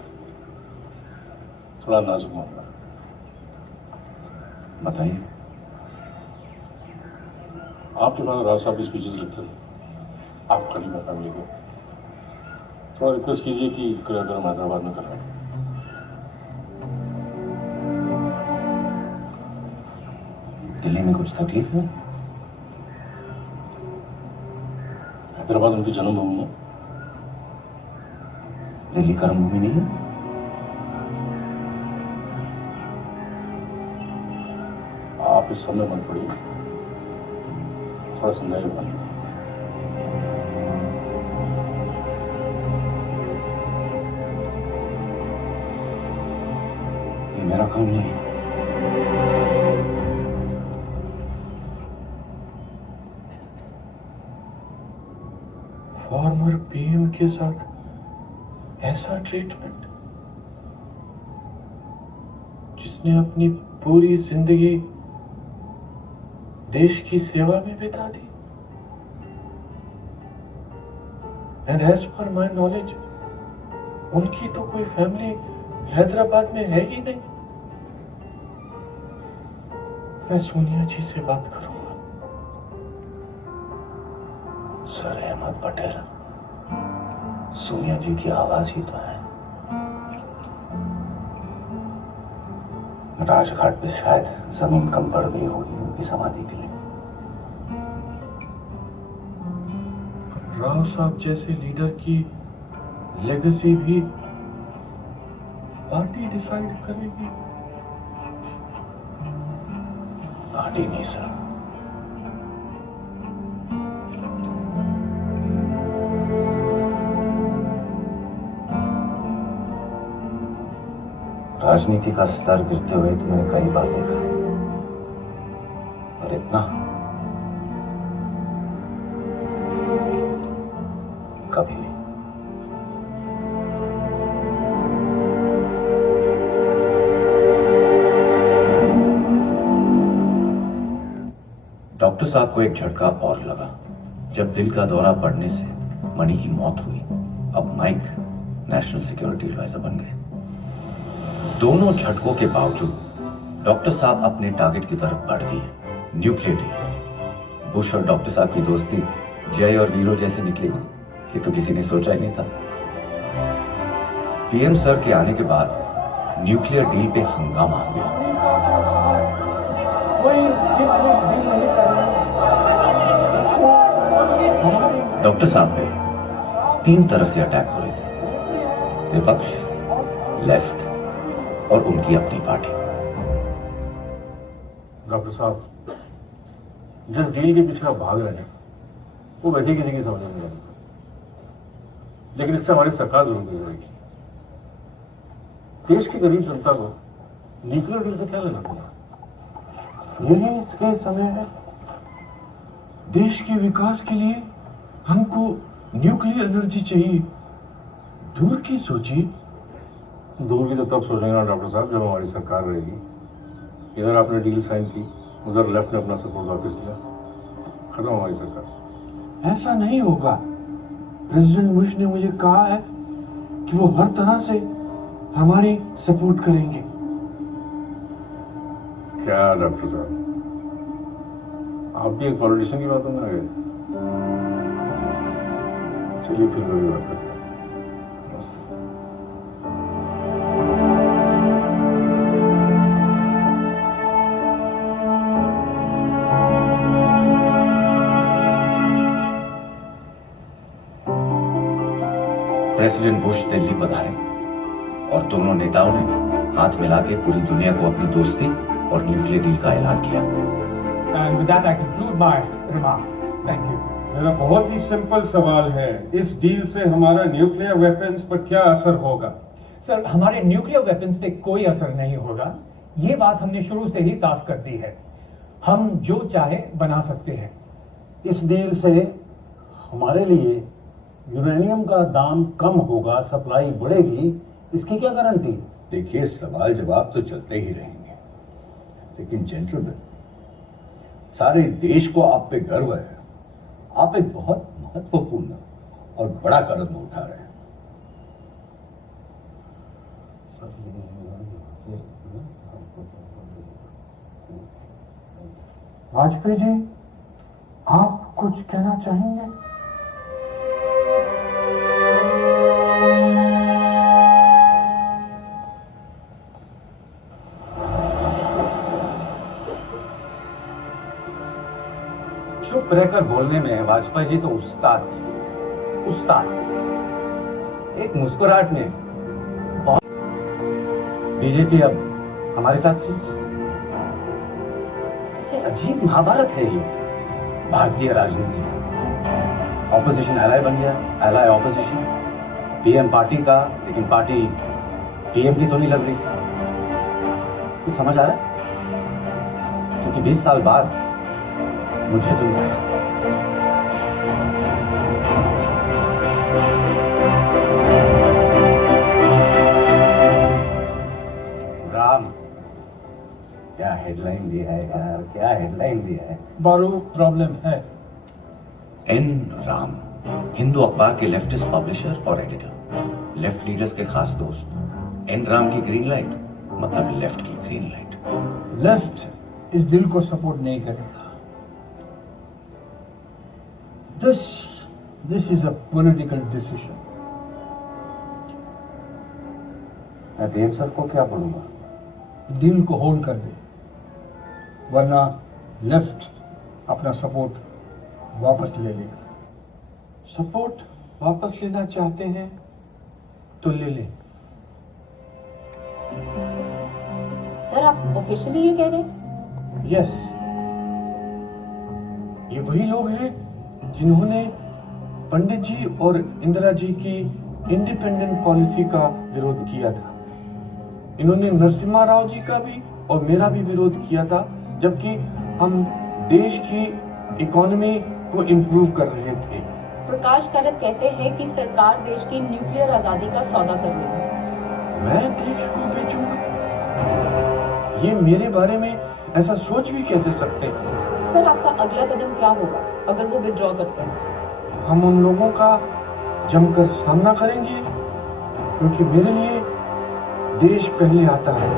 थोड़ा नाजुक मामला। बताइए। आपके पास राव साहब की स्पीचेस लिखते हैं, आप करीब है फैमिली को, थोड़ा रिक्वेस्ट कीजिए कि कार्यक्रम हैदराबाद में कराएं। दिल्ली में कुछ तकलीफ है? हैदराबाद उनकी जन्मभूमि है। दिल्ली कर्मभूमि नहीं है? आप इस समय मत पड़िए, थोड़ा समझाइए बनिए। ये मेरा काम नहीं है। फॉर्मर पीएम के साथ ऐसा ट्रीटमेंट, जिसने अपनी पूरी जिंदगी देश की सेवा में बिता दी। And as per my knowledge उनकी तो कोई फैमिली हैदराबाद में है ही नहीं। मैं सोनिया जी से बात करूंगा। सर अहमद पटेल, सोनिया जी की आवाज ही तो है। राजघाट पे शायद जमीन कम पड़ गई होगी उनकी समाधि के लिए। राव साहब जैसे लीडर की लेगेसी भी पार्टी डिसाइड करेगी। पार्टी नहीं सर, राजनीति का स्तर गिरते हुए तो मैंने कई बार देखा है, और इतना कभी नहीं। डॉक्टर साहब को एक झटका और लगा जब दिल का दौरा पड़ने से मणि की मौत हुई। अब माइक नेशनल सिक्योरिटी एडवाइजर बन गए। दोनों झटकों के बावजूद डॉक्टर साहब अपने टारगेट की तरफ बढ़ दिए, न्यूक्लियर डील। बुश और डॉक्टर साहब की दोस्ती जय और वीरो जैसी निकली, ये तो किसी ने सोचा ही नहीं था। पीएम सर के आने के बाद न्यूक्लियर डील पे हंगामा हो गया। डॉक्टर साहब पे 3 तरफ से अटैक हो रहे थे, विपक्ष, लेफ्ट और उनकी अपनी पार्टी। डॉक्टर साहब, जिस डील के पीछे आप भाग रहे हैं वो वैसे किसी की समझ नहीं आ रही, लेकिन इससे हमारी सरकार जरूर गुजरेगी। देश की गरीब जनता को न्यूक्लियर डील से क्या लेना पड़ा? यही इसके समय है। देश के विकास के लिए हमको न्यूक्लियर एनर्जी चाहिए। दूर की सोचिए। दूर की तो तब सोचेंगे ना डॉक्टर साहब जब हमारी सरकार रहेगी। इधर आपने डील साइन की, उधर लेफ्ट ने अपना सपोर्ट वापस लिया, खत्म हमारी सरकार। ऐसा नहीं होगा। प्रेसिडेंट बुश ने मुझे कहा है कि वो हर तरह से हमारी सपोर्ट करेंगे। क्या डॉक्टर साहब, आप भी एक पॉलिटिशियन की बातों में आ गए? चलिए फिर कभी बात करते हैं। प्रेसिडेंट बुश दिल्ली पधारे और दोनों नेताओं ने हाथ मिला के पूरी दुनिया को अपनी दोस्ती और न्यूक्लियर डील का ऐलान किया। And with that I conclude my remarks. Thank you. मेरा बहुत ही सिंपल सवाल है, इस डील से हमारा न्यूक्लियर वेपन्स पर क्या असर होगा? सर, हमारे न्यूक्लियर वेपन्स पे कोई असर नहीं होगा। ये बात हमने शुरू से ही साफ कर दी है। हम जो चाहे बना सकते हैं। इस डील से हमारे लिए यूरेनियम का दाम कम होगा, सप्लाई बढ़ेगी, इसकी क्या गारंटी? देखिए, सवाल जवाब तो चलते ही रहेंगे, लेकिन जेंटलमैन, सारे देश को आप पे गर्व है। आप एक बहुत महत्वपूर्ण और बड़ा कदम उठा रहे हैं। वाजपेयी जी, आप कुछ कहना चाहेंगे? चुप रहकर बोलने में वाजपेयी जी तो उस्ताद थे, उस्ताद। एक मुस्कुराहट में बीजेपी अब हमारे साथ थी। ऐसे अजीब महाभारत है ये भारतीय राजनीति। ऑपोजिशन एलाय बन गया, एलाय ऑपोजिशन। पीएम पार्टी का, लेकिन पार्टी पीएम की तो नहीं लग रही। कुछ समझ आ रहा है? क्योंकि 20 साल बाद मुझे तो नहीं आया। राम, क्या हेडलाइन दिया है यार, क्या हेडलाइन दिया है। बारू, प्रॉब्लम है। एन राम, हिंदू अखबार के लेफ्टिस्ट पब्लिशर और एडिटर, लेफ्ट लीडर्स के खास दोस्त। एन राम की ग्रीन लाइट मतलब लेफ्ट की ग्रीन लाइट। लेफ्ट इस दिल को सपोर्ट नहीं करेगा। This is a political decision. मैं पीएम सर को क्या बोलूंगा? डील को होल्ड कर दे, वरना लेफ्ट अपना सपोर्ट वापस ले लेगा। सपोर्ट वापस लेना चाहते हैं तो ले ले। सर, आप ऑफिशियली ये कह रहे हैं? यस, ये वही लोग हैं जिन्होंने पंडित जी और इंदिरा जी की इंडिपेंडेंट पॉलिसी का विरोध किया था। इन्होंने नरसिम्हा राव जी का भी और मेरा भी विरोध किया था, जबकि हम देश की इकोनॉमी को इम्प्रूव कर रहे थे। प्रकाश कारक कहते हैं कि सरकार देश की न्यूक्लियर आजादी का सौदा कर रही है। मैं देश को बेचूंगा? ये मेरे बारे में ऐसा सोच भी कैसे सकते हैं? सर, आपका अगला कदम क्या होगा अगर वो विड्रॉ करते हैं? हम उन लोगों का जमकर सामना करेंगे, क्योंकि मेरे लिए देश पहले आता है।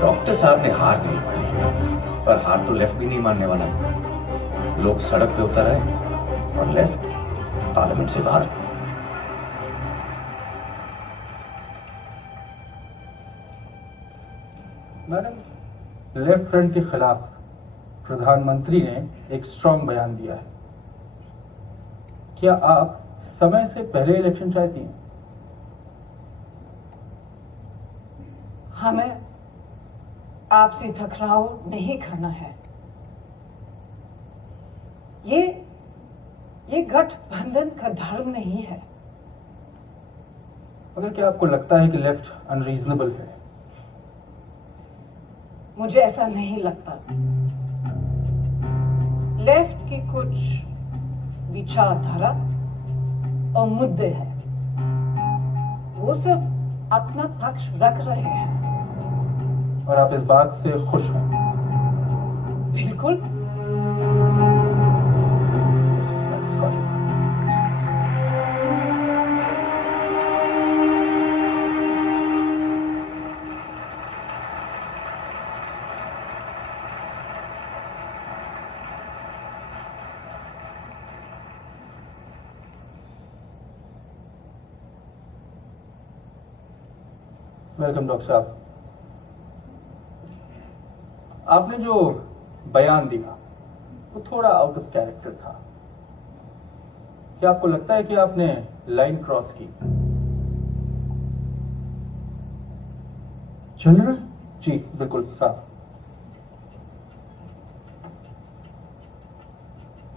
डॉक्टर साहब ने हार नहीं मानी, पर हार तो लेफ्ट भी नहीं मानने वाला। लोग सड़क पे उतर आए और लेफ्ट पार्लियामेंट से बाहर। मैडम, लेफ्ट फ्रंट के खिलाफ प्रधानमंत्री ने एक स्ट्रांग बयान दिया है। क्या आप समय से पहले इलेक्शन चाहती हैं? हमें आपसी टकराव नहीं करना है। ये गठबंधन का धर्म नहीं है। अगर क्या आपको लगता है कि लेफ्ट अनरीजनेबल है? मुझे ऐसा नहीं लगता। लेफ्ट की कुछ विचारधारा और मुद्दे हैं, वो सिर्फ अपना पक्ष रख रहे हैं। और आप इस बात से खुश हैं? बिल्कुल। वेलकम डॉक्टर साहब। आपने जो बयान दिया वो थोड़ा आउट ऑफ कैरेक्टर था। क्या आपको लगता है कि आपने लाइन क्रॉस की? चल रहा? जी बिल्कुल साहब।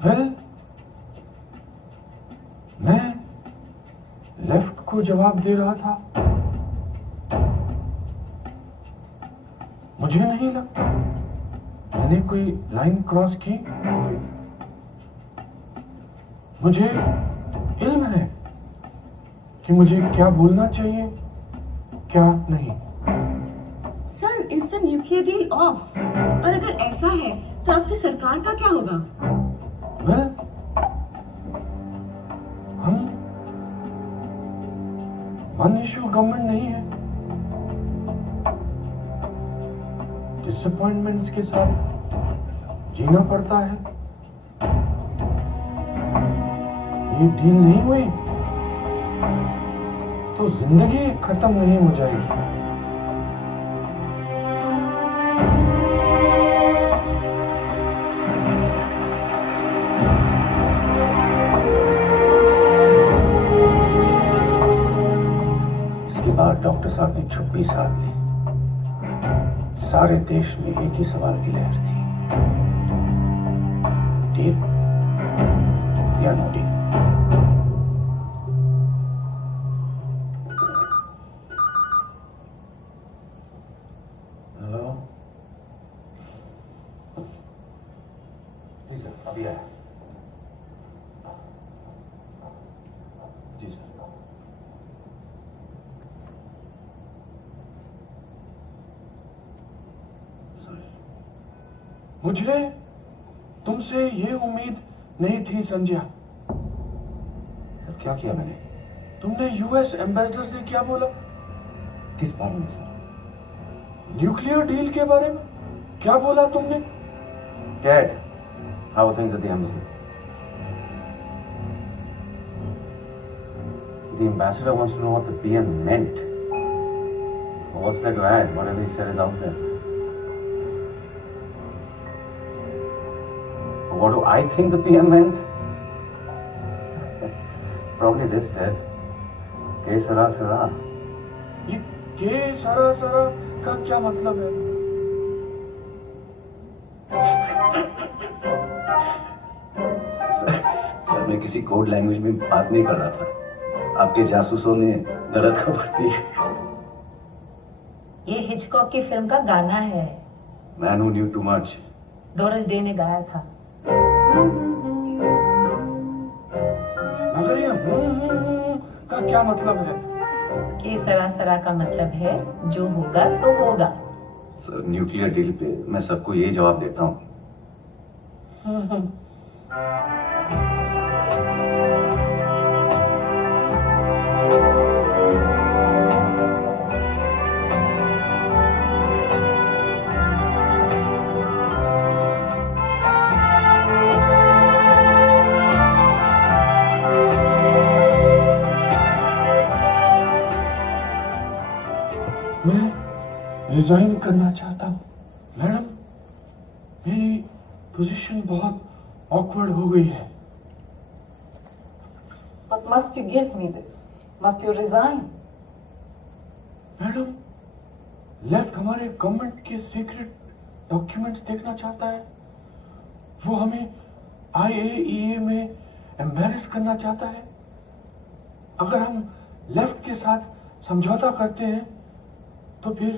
वेल, मैं लेफ्ट को जवाब दे रहा था। मुझे नहीं लगता मैंने कोई लाइन क्रॉस की। मुझे इल्म है कि मुझे क्या बोलना चाहिए, क्या नहीं। Sir, is the nuclear deal of? और अगर ऐसा है तो आपकी सरकार का क्या होगा? वेल, हम वन इशू गवर्नमेंट नहीं है। डिसअपॉइंटमेंट्स के साथ जीना पड़ता है। ये डील नहीं हुई तो जिंदगी खत्म नहीं हो जाएगी। इसके बाद डॉक्टर साहब ने चुप्पी साध ली। सारे देश में एक ही सवाल की लहर थी, डील या नो डील। हेलो जी सर, अभी आया। जी सर। मुझे तुमसे ये उम्मीद नहीं थी संजय। सर क्या किया मैंने? तुमने यूएस एम्बेसडर से क्या बोला? किस बारे में सर? न्यूक्लियर डील के बारे में क्या बोला तुमने? Dad, how are things at the embassy? The ambassador wants to know what the PM meant. What's there to add? Whatever he said is out there. What do I think the PM meant? Probably this, Dad. Que sara sara. ये के सरा सरा का क्या मतलब है? Sir मैं किसी कोड लैंग्वेज में बात नहीं कर रहा था। आपके जासूसों ने गलत खबर दी है। ये हिचकॉक की फिल्म का गाना है। Man who knew too much. Doris day ने गाया था। हूँ का क्या मतलब है? के सरासरा का मतलब है जो होगा सो होगा। सर, न्यूक्लियर डील पे मैं सबको यही जवाब देता हूँ। मैं रिजाइन करना चाहता हूँ मैडम। मेरी पोजीशन बहुत ऑकवर्ड हो गई है। But must you give me this? Must you resign? Madam, left हमारे गवर्नमेंट के सीक्रेट डॉक्यूमेंट्स देखना चाहता है। वो हमें IAEA में एम्बैरेस करना चाहता है। अगर हम लेफ्ट के साथ समझौता करते हैं तो फिर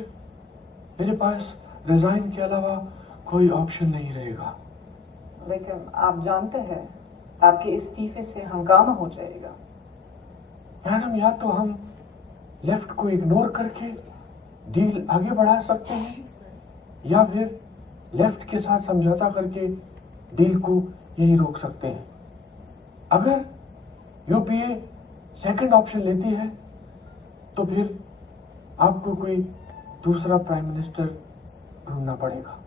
मेरे पास रिजाइन के अलावा कोई ऑप्शन नहीं रहेगा। लेकिन आप जानते हैं आपके इस्तीफे से हंगामा हो जाएगा। मैडम, या तो हम लेफ्ट को इग्नोर करके डील आगे बढ़ा सकते हैं या फिर लेफ्ट के साथ समझौता करके डील को यहीं रोक सकते हैं। अगर यूपीए सेकंड ऑप्शन लेती है तो फिर आपको कोई दूसरा प्राइम मिनिस्टर ढूंढना पड़ेगा।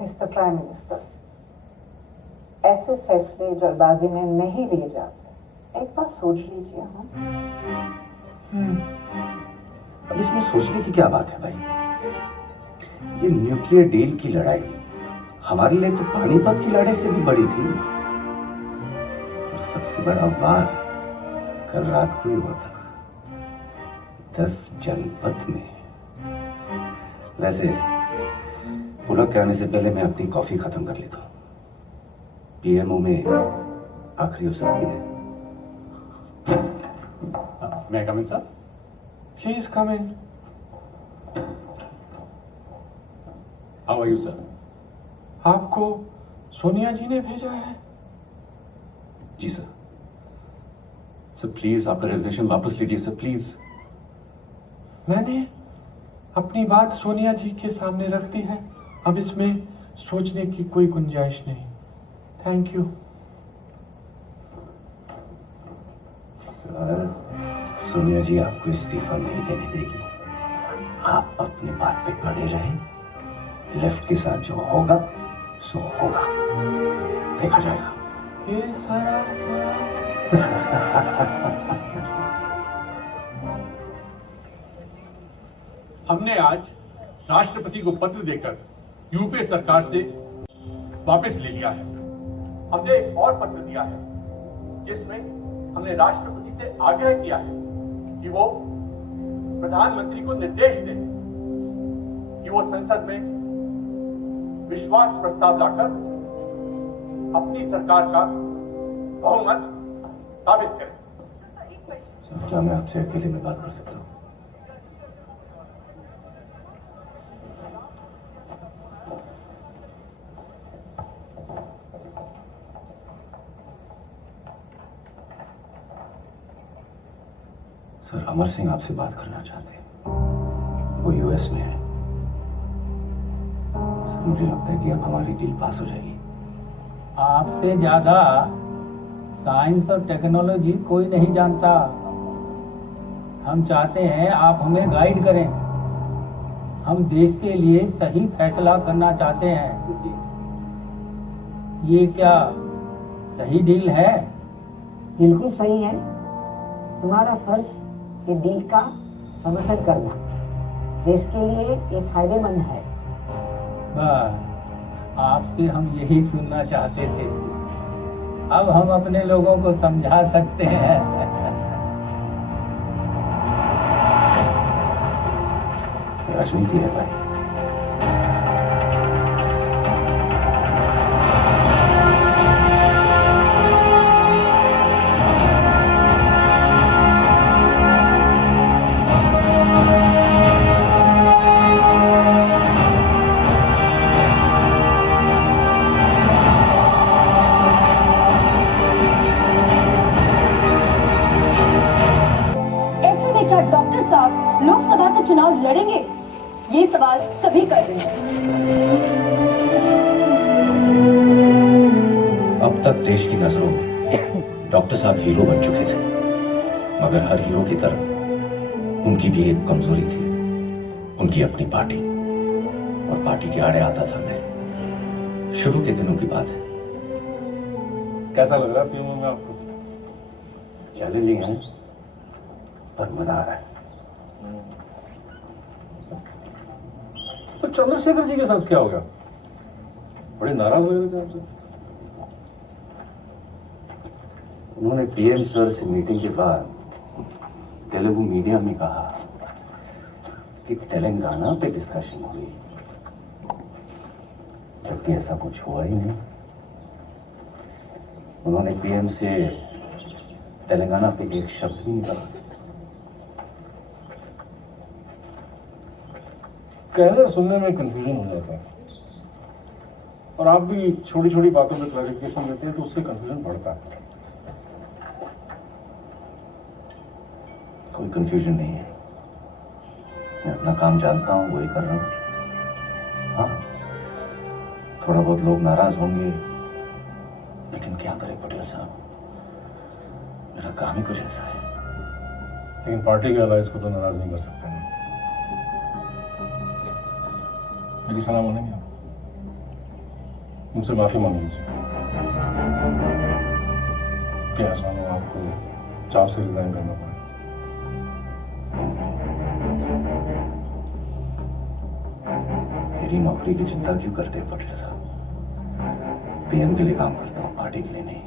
मिस्टर प्राइम मिनिस्टर, ऐसे फैसले जल्दबाजी में नहीं लिए जाते। एक बार सोच लीजिए। अब इसमें सोचने की क्या बात है भाई? ये न्यूक्लियर डील की लड़ाई हमारे लिए तो पानीपत की लड़ाई से भी बड़ी थी। और सबसे बड़ा वार कल रात को ही हुआ था 10 जनपथ में। वैसे पुलक के आने से पहले मैं अपनी कॉफी खत्म कर लेता हूँ। पीएमओ में आखिरी हो सकती है। मैं come in sir? Please come in. How are you sir? आपको सोनिया जी ने भेजा है। जी सर। सर प्लीज आपका रेजिग्नेशन वापस लीजिए सर, प्लीज। मैंने अपनी बात सोनिया जी के सामने रख दी है। अब इसमें सोचने की कोई गुंजाइश नहीं। Thank you. सर, सोनिया जी आपको इस्तीफा नहीं देने देगी। आप अपनी बात पे अड़े रहें। लेफ्ट के साथ जो होगा सो होगा, देखा जाएगा। ये सारा हमने आज राष्ट्रपति को पत्र देकर यूपीए सरकार से वापस ले लिया है। हमने एक और पत्र दिया है जिसमें हमने राष्ट्रपति से आग्रह किया है कि वो प्रधानमंत्री को निर्देश दें कि वो संसद में विश्वास प्रस्ताव लाकर अपनी सरकार का बहुमत साबित करें। क्या मैं आपसे अकेले में बात कर सकता हूँ? सर, अमर सिंह आपसे बात करना चाहते हैं। वो यूएस में है। सर, मुझे लगता है कि अब हमारी डील पास हो जाएगी। आपसे ज्यादा साइंस और टेक्नोलॉजी कोई नहीं जानता। हम चाहते हैं आप हमें गाइड करें। हम देश के लिए सही फैसला करना चाहते हैं। ये क्या सही डील है? बिल्कुल सही है। तुम्हारा फर्ज ये डील का समर्थन करना देश के लिए ये फायदेमंद है। बस आपसे हम यही सुनना चाहते थे। अब हम अपने लोगों को समझा सकते हैं। राजनीति है भाई। भाजपा से चुनाव लड़ेंगे? ये सवाल सभी कर रहे हैं। अब तक देश की नजरों में डॉक्टर साहब हीरो बन चुके थे, मगर हर हीरो की तरह उनकी भी एक कमजोरी थी, उनकी अपनी पार्टी। और पार्टी के आड़े आता था मैं। शुरू के दिनों की बात है। कैसा लग रहा है पीएमओ में आपको? चैलेंजिंग है पर मजा आ रहा है। तो चंद्रशेखर जी के साथ क्या हो गया? बड़े नाराज हो गए थे आपसे। उन्होंने पीएम सर से मीटिंग के बाद तेलुगु मीडिया में कहा कि तेलंगाना पे डिस्कशन हुई, जबकि ऐसा कुछ हुआ ही नहीं। उन्होंने पीएम से तेलंगाना पे एक शब्द भी नहीं कहा। कहने सुनने में कंफ्यूजन हो जाता है, और आप भी छोटी छोटी बातों में क्लैरिफिकेशन देते हैं तो उससे कंफ्यूजन बढ़ता है। कोई कंफ्यूजन नहीं है, मैं अपना काम जानता हूं, वही कर रहा हूं। हाँ, थोड़ा बहुत लोग नाराज होंगे, लेकिन क्या करें पटेल साहब, मेरा काम ही कुछ ऐसा है। लेकिन पार्टी के अलायंस को तो नाराज नहीं कर सकते ना। मेरी सलाह मानेंगे आप? उनसे माफी मांग लीजिए कि ऐसा हो आपको चाव से रिजाइन करना पड़े। मेरी नौकरी की चिंता क्यों करते हैं पटेल साहब? पीएम के लिए काम करता हूँ, पार्टी के लिए नहीं।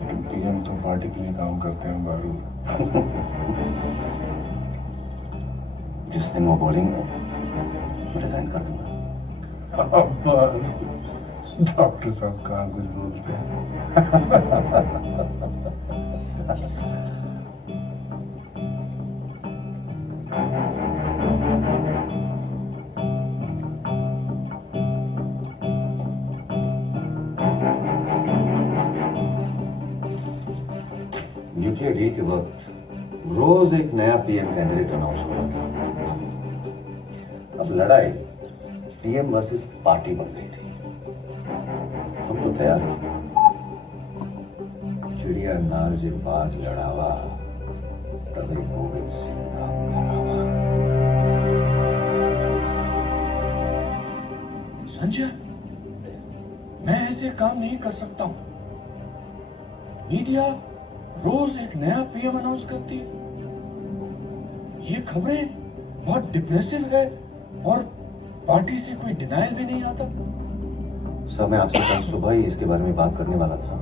लेकिन पीएम तो पार्टी के लिए काम करते हैं बारू। जिस दिन वो बोलेंगे मैं रिजाइन कर दूंगा। डॉक्टर साहब कहाँ कुछ बोलते हैं। न्यूक्लियर डील के वक्त रोज एक नया पीएम कैंडिडेट अनाउंस हो रहा था। अब लड़ाई पीएम वर्सेस पार्टी बन गई थी। हम तो तैयार हैं। चिड़िया नार जे बाज लड़ावा तबे गोविंद सिंह नाम धरावा। संजय, मैं ऐसे काम नहीं कर सकता हूं। मीडिया रोज एक नया पीएम अनाउंस करती है। ये खबरें बहुत डिप्रेसिव है और पार्टी से कोई डिनायल भी नहीं आता। सर, मैं आपसे कल सुबह ही इसके बारे में बात करने वाला था,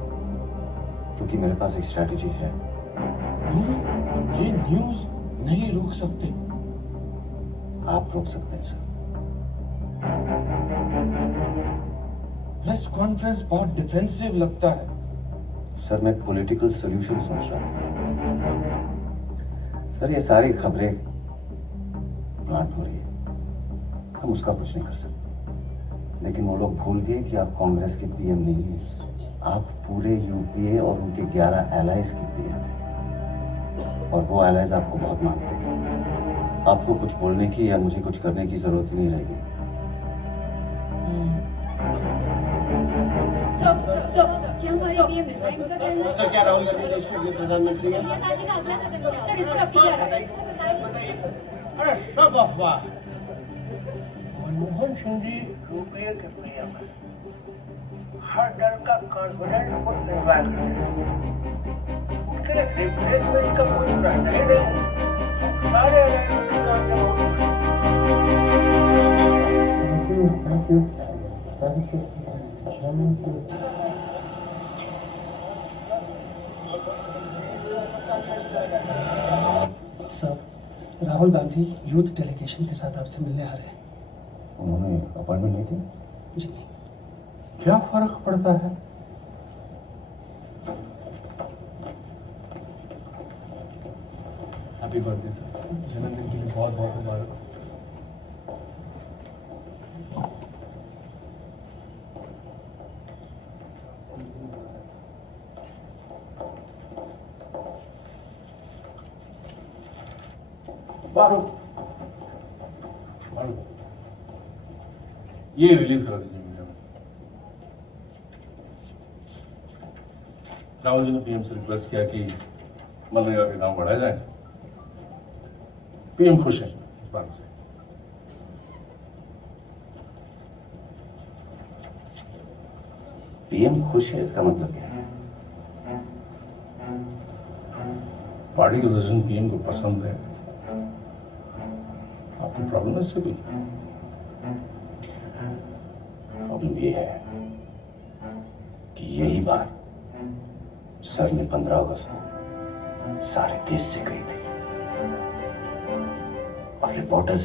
क्योंकि मेरे पास एक स्ट्रैटेजी है। तुम ये न्यूज नहीं रोक सकते। आप रोक सकते हैं सर। प्रेस कॉन्फ्रेंस बहुत डिफेंसिव लगता है। सर, मैं पॉलिटिकल सॉल्यूशन सोच रहा हूं। सर, ये सारी खबरें प्लांट हो रही है, हम उसका कुछ नहीं कर सकते। लेकिन वो लोग भूल गए कि आप कांग्रेस के पीएम नहीं हैं, आप पूरे यूपीए और उनके 11 एलाइज के पीएम हैं। और वो एलाइज आपको बहुत मानते हैं। आपको कुछ बोलने की या मुझे कुछ करने की जरूरत ही नहीं रहेगी। क्या हमारे पीएम रिजाइन कर रहे हैं? सर, क्या राहुल गांधी देश के प्रधानमंत्री हैं? सर, इस पर आपकी क्या राय है? अरे सब अफवाह। मनमोहन सिंह जी यूपीए के पीएम हैं। हर दल का कॉन्फिडेंट को निर्वाह करते हैं। उनके रिप्लेसमेंट का कोई प्रश्न ही नहीं। सारे thank you thank you. Sir, Rahul Gandhi youth delegation के साथ आपसे मिलने आ रहे हैं। उन्होंने अपॉइंटमेंट नहीं दी? जी नहीं। क्या फर्क पड़ता है? हैप्पी बर्थडे सर, जन्मदिन के लिए बहुत बहुत मुबारक। ये रिलीज करा दीजिए मुझे। राहुल जी ने पीएम से रिक्वेस्ट किया कि मनरेगा के दाम बढ़ाए जाए। पीएम खुश है इस बात से। पीएम खुश है इसका मतलब क्या है? पार्टी का डिसीजन पीएम को पसंद है। आपकी प्रॉब्लम है इससे भी? प्रॉब्लम ये है कि यही बात सर ने 15 अगस्त को सारे देश से कही थी और रिपोर्टर्स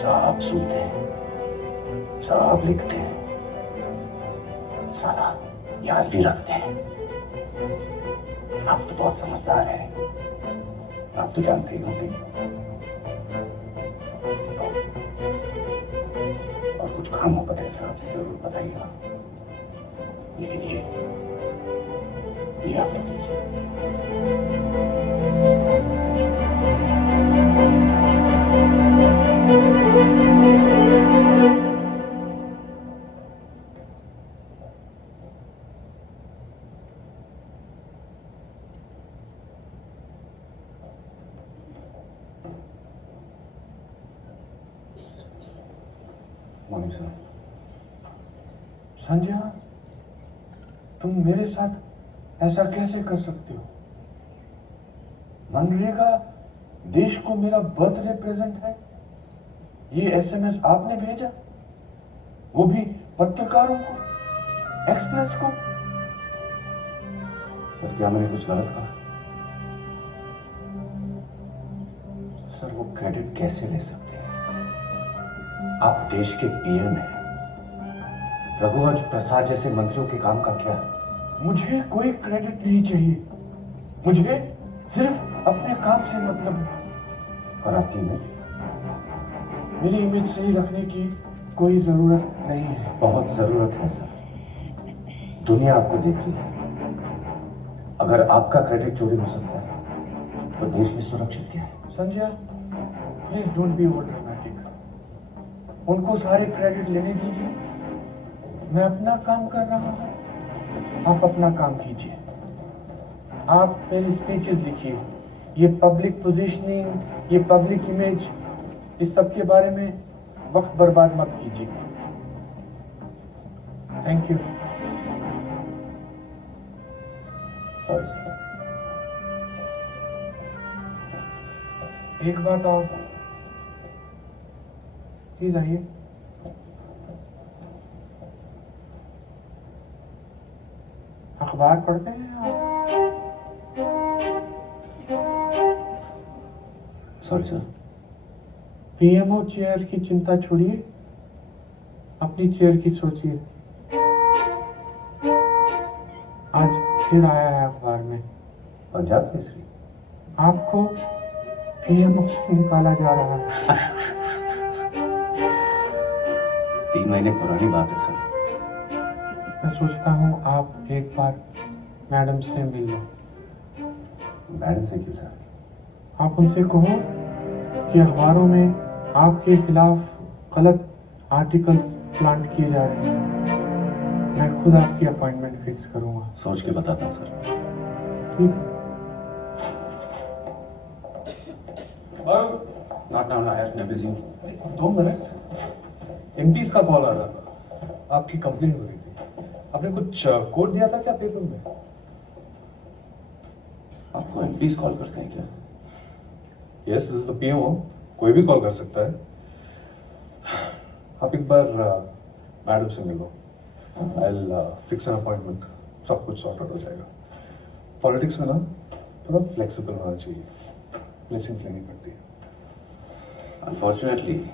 साफ सुनते हैं, साफ लिखते हैं, सारा याद भी रखते हैं। आप तो बहुत समझदार हैं, आप तो जानते ही होंगे। और कुछ काम हो पटेल साहब जरूर बताइएगा, लेकिन ये आप रख लीजिए। Morning sir. संजय, तुम मेरे साथ ऐसा कैसे कर सकते हो? मनरेगा देश को मेरा बर्थडे प्रेजेंट है। ये एसएमएस आपने भेजा, वो भी पत्रकारों को, एक्सप्रेस को। सर क्या मैंने कुछ गलत कहा? सर वो क्रेडिट कैसे ले सकते हैं? आप देश के पीएम हैं। रघुवंश प्रसाद जैसे मंत्रियों के काम का क्या? मुझे कोई क्रेडिट नहीं चाहिए, मुझे सिर्फ अपने काम से मतलब है। और आपकी इमेज? मेरी इमेज सही रखने की कोई जरूरत नहीं है। बहुत जरूरत है सर। दुनिया आपको देख रही है। अगर आपका क्रेडिट चोरी हो सकता है तो देश में सुरक्षित क्या है? Sanjay, please don't be over dramatic. उनको सारे क्रेडिट लेने दीजिए, मैं अपना काम कर रहा हूं, आप अपना काम कीजिए। आप मेरी स्पीचेस लिखिए, ये पब्लिक पोजीशनिंग, ये पब्लिक इमेज, इस सब के बारे में वक्त बर्बाद मत कीजिए। Thank you. Sorry sir. एक बात और, प्लीज आइए। अखबार पढ़ते हैं आप? Sorry sir. पीएमओ चेयर की चिंता छोड़िए, अपनी चेयर की सोचिए। आज फिर आया है अखबार में, पंजाब केसरी। आपको पीएमओ से निकाला जा रहा है। 3 महीने पुरानी बात है सर। मैं सोचता हूँ आप एक बार मैडम से मिल लो। मैडम से क्यों सर? आप उनसे कहो कि अखबारों में आपके खिलाफ गलत आर्टिकल्स प्लांट किए जा रहे हैं। मैं खुद आपकी अपॉइंटमेंट फिक्स करूंगा। सोच के बताता हूँ सर। ठीक। नॉट नाउ नायर, मैं बिजी हूँ। 2 मिनट। एमपीज का कॉल आ रहा था, आपकी कंप्लेंट हो रही थी। आपने कुछ कोड दिया था क्या पेपर में? आपको एमपीज कॉल करते हैं क्या? Yes, this is the PMO, कोई भी कॉल कर सकता है। आप एक बार मैडम से मिलो, I will fix an appointment, सब कुछ सॉर्ट आउट हो जाएगा। पॉलिटिक्स में ना थोड़ा फ्लेक्सिबल होना चाहिए, ब्लेसिंग्स लेनी पड़ती है। अनफॉर्चुनेटली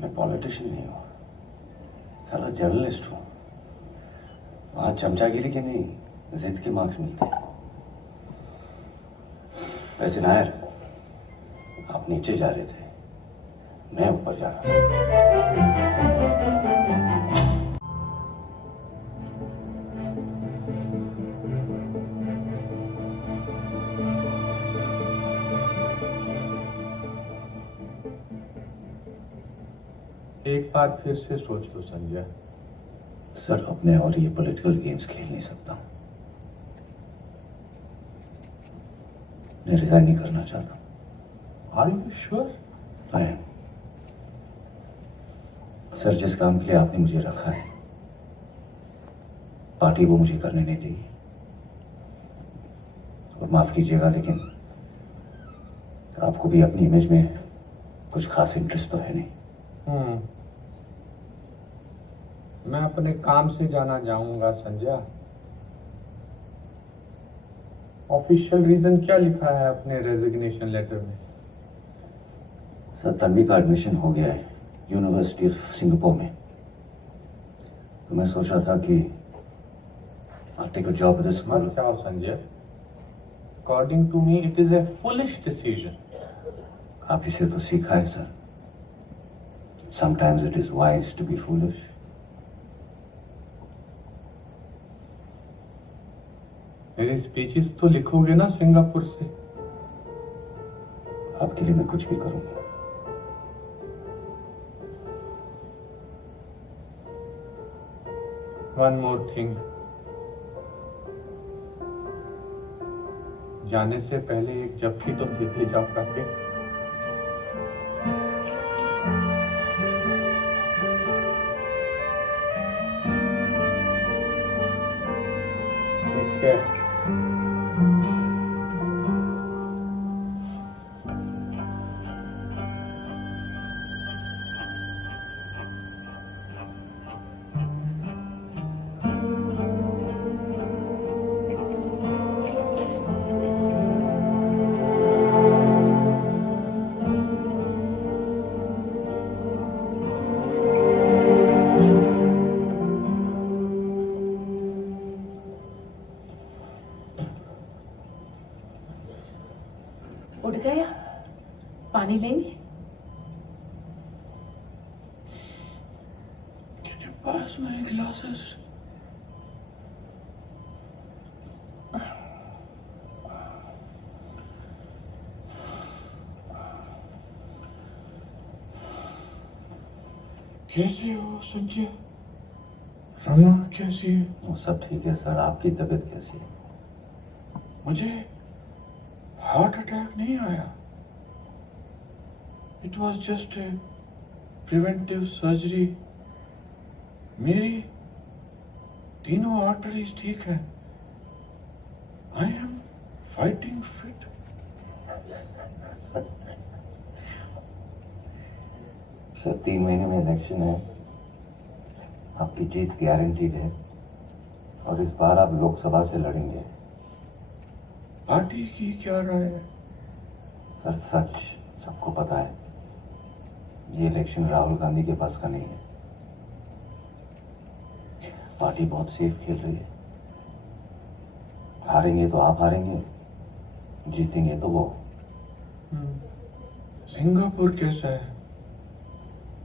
मैं पॉलिटिशियन नहीं हूँ, साला जर्नलिस्ट हूँ। वहाँ चमचागिरी के नहीं, जिद के मार्क्स मिलते हैं। वैसे नायर, आप नीचे जा रहे थे, मैं ऊपर जा रहा हूँ। एक बार फिर से सोच लो संजय। सर, अपने और ये पॉलिटिकल गेम्स खेल नहीं सकता हूं। मैं रिजाइन नहीं करना चाहता। Are you sure? सर, जिस काम के लिए आपने मुझे रखा है, पार्टी वो मुझे करने नहीं देगी। और माफ कीजिएगा, लेकिन आपको भी अपनी इमेज में कुछ खास इंटरेस्ट तो है नहीं। मैं अपने काम से जाना चाहूंगा संजय। ऑफिशियल रीजन क्या लिखा है अपने रेजिग्नेशन लेटर में? सर, तन्वी का एडमिशन हो गया है यूनिवर्सिटी ऑफ सिंगापुर में। तो मैं सोच रहा था कि I'll take a job at this school. मत जाओ Sanjay. According to me, it is a foolish decision. आप इसे तो सीखा है sir. Sometimes it is wise to be foolish. मेरी स्पीचेस तो लिखोगे ना सिंगापुर से? आपके लिए मैं कुछ भी करूंगा। One more thing. जाने से पहले एक जफ्फी तो देते जाओ करके। ठीक है। उठ गया? पानी लेंगे? Can you pass my glasses? कैसे हो संजय? रमा कैसी है? वो सब ठीक है सर। आपकी तबीयत कैसी है? मुझे हार्ट अटैक नहीं आया। It was just a preventive surgery. मेरी तीनों आर्टरीज ठीक है। I am fighting fit. Sir, 3 महीने में इलेक्शन है। आपकी जीत गारंटीड है और इस बार आप लोकसभा से लड़ेंगे। पार्टी की क्या राय है? सर, सच सबको पता है, ये इलेक्शन राहुल गांधी के पास का नहीं है। पार्टी बहुत सेफ खेल रही है। हारेंगे तो आप हारेंगे, जीतेंगे तो वो। सिंगापुर कैसा है?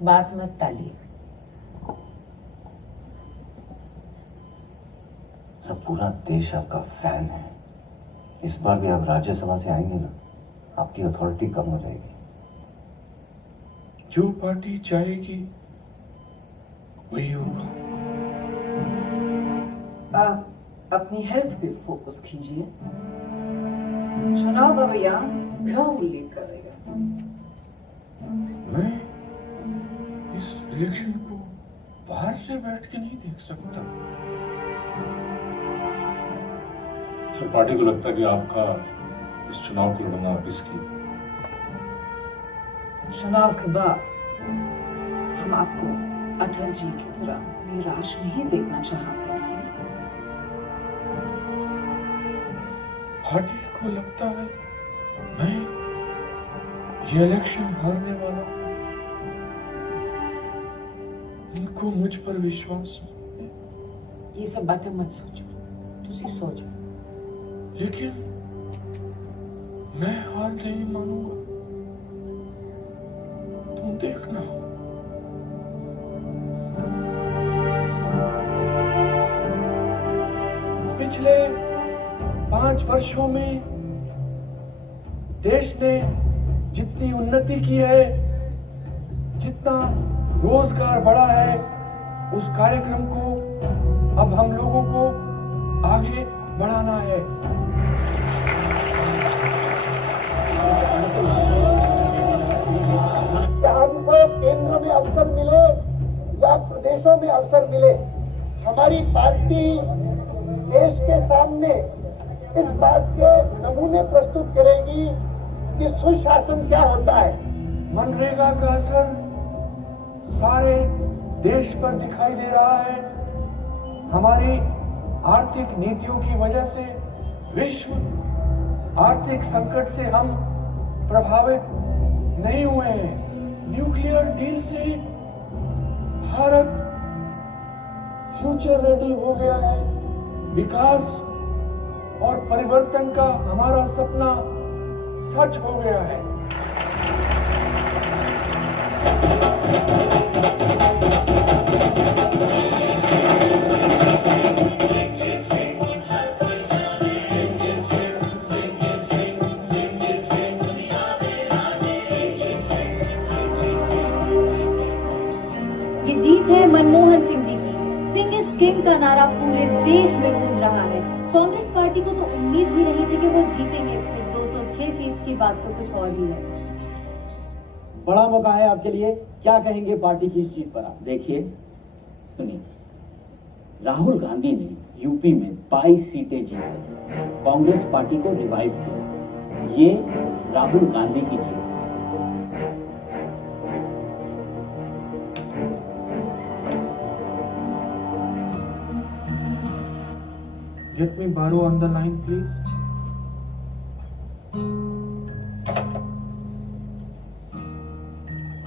बात मत टालिए। सब पूरा देश आपका फैन है। इस बार भी आप राज्यसभा से आएंगे ना, आपकी अथॉरिटी कम हो जाएगी। जो पार्टी चाहेगी वही होगा। आप अपनी हेल्थ पे फोकस कीजिए। चुनाव अभियान राहुल लीड करेगा। मैं इस इलेक्शन को बाहर से बैठ के नहीं देख सकता। सर, पार्टी को लगता है कि आपका इस चुनाव को लड़ना रिस्की। चुनाव के बाद हम आपको अटल जी की तरह निराश नहीं देखना चाहते। पार्टी को लगता है मैं ये इलेक्शन हारने वाला हूं। उनको मुझ पर विश्वास है। ये सब बातें मत सोचो, तुसी सोचो। लेकिन मैं हार नहीं मानूंगा। तुम देखना। पिछले 5 वर्षों में देश ने जितनी उन्नति की है, जितना रोजगार बढ़ा है, उस कार्यक्रम को अब हम लोगों को आगे बढ़ाना है। हमको केंद्र में अवसर मिले या प्रदेशों में अवसर मिले, हमारी पार्टी देश के सामने इस बात के नमूने प्रस्तुत करेगी कि सुशासन क्या होता है। मनरेगा का असर सारे देश पर दिखाई दे रहा है। हमारी आर्थिक नीतियों की वजह से विश्व आर्थिक संकट से हम प्रभावित नहीं हुए हैं। न्यूक्लियर डील से भारत फ्यूचर रेडी हो गया है। विकास और परिवर्तन का हमारा सपना सच हो गया है। ये जीत है मनमोहन सिंह जी की। सिंह इज किंग का नारा पूरे देश में गूंज रहा है। कांग्रेस पार्टी को तो उम्मीद भी नहीं थी कि वो जीतेंगे, फिर 206 सीट की बात तो कुछ और ही है। बड़ा मौका है आपके लिए, क्या कहेंगे पार्टी की इस जीत पर आप? देखिए सुनिए, राहुल गांधी ने यूपी में 22 सीटें जीत कांग्रेस पार्टी को रिवाइव किया। ये राहुल गांधी की जीत। Get me Baru on the line, please.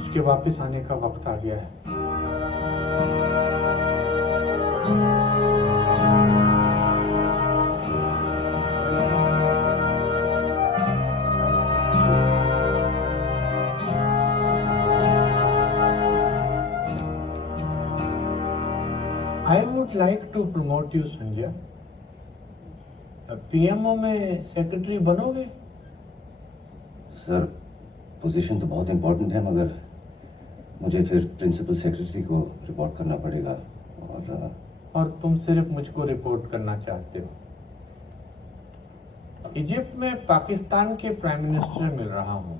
उसके वापस आने का वक्त आ गया है। I would like to promote you, Sanjay. PMO में सेक्रेटरी बनोगे? सर, पोजीशन तो बहुत इंपॉर्टेंट है, मगर मुझे फिर प्रिंसिपल सेक्रेटरी को रिपोर्ट करना पड़ेगा। और तुम सिर्फ मुझको रिपोर्ट करना चाहते हो। इजिप्ट में पाकिस्तान के प्राइम मिनिस्टर मिल रहा हूँ।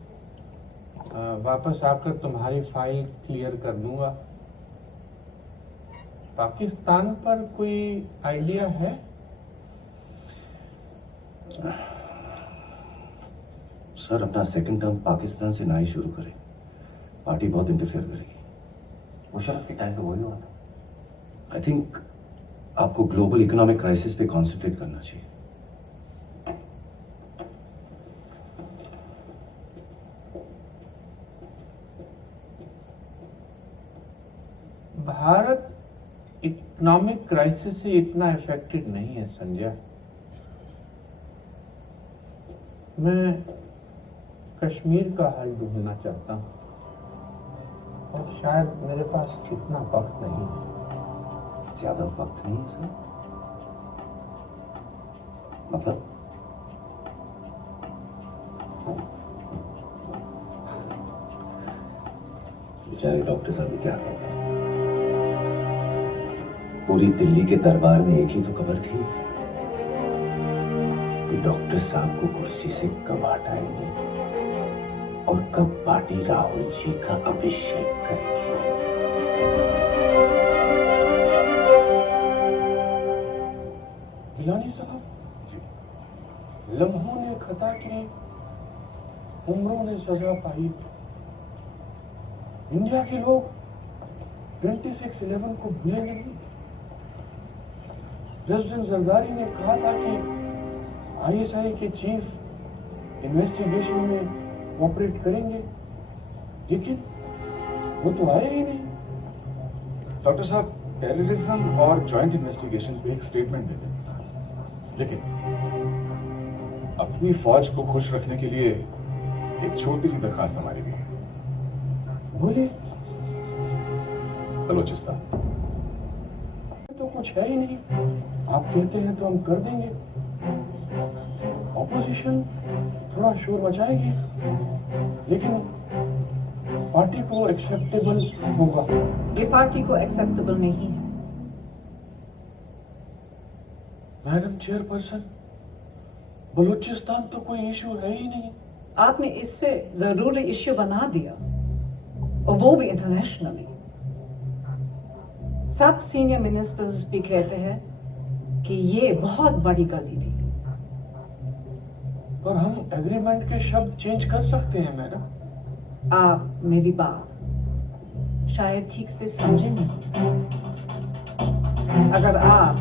वापस आकर तुम्हारी फाइल क्लियर कर दूंगा। पाकिस्तान पर कोई आइडिया है? सर, अपना सेकंड टर्म पाकिस्तान से ना ही शुरू करें, पार्टी बहुत इंटरफेयर करेगी। मुशर्रफ के टाइम पे वही हुआ था। आई थिंक आपको ग्लोबल इकोनॉमिक क्राइसिस पे कॉन्सेंट्रेट करना चाहिए। भारत इकोनॉमिक क्राइसिस से इतना इफेक्टेड नहीं है संजय। मैं कश्मीर का हल ढूंढना चाहता हूं और शायद मेरे पास इतना वक्त नहीं है। ज्यादा वक्त नहीं है सर? मतलब? बेचारे डॉक्टर साहब क्या कहते हैं, पूरी दिल्ली के दरबार में एक ही तो खबर थी कि डॉक्टर साहब को कुर्सी से कब हटाएंगे और कब पार्टी राहुल जी का अभिषेक करेगी। गिलानी साहब, लम्हों ने खता की, उम्रों ने सजा पाई। इंडिया के लोग 26/11 को भूलेंगे नहीं। प्रेसिडेंट जरदारी ने कहा था कि आईएसआई के चीफ इन्वेस्टिगेशन में कोऑपरेट करेंगे, लेकिन वो तो आए ही नहीं। डॉक्टर साहब, टेररिज्म और जॉइंट इन्वेस्टिगेशन पे एक स्टेटमेंट दे दें, लेकिन अपनी फौज को खुश रखने के लिए एक छोटी सी दरखास्त हमारी भी है। बोलिए। बलोचिस्तान तो कुछ है ही नहीं, आप कहते हैं तो हम कर देंगे। ऑपोजिशन थोड़ा शोर मचाएगी, लेकिन पार्टी को एक्सेप्टेबल होगा। ये पार्टी को एक्सेप्टेबल नहीं है। मैडम चेयरपर्सन, बलूचिस्तान तो कोई इशू है ही नहीं। आपने इससे जरूरी इश्यू बना दिया, और वो भी इंटरनेशनली। सब सीनियर मिनिस्टर्स भी कहते हैं कि ये बहुत बड़ी गलती थी। पर हम एग्रीमेंट के शब्द चेंज कर सकते हैं मैडम। आप मेरी बात शायद ठीक से समझे नहीं। अगर आप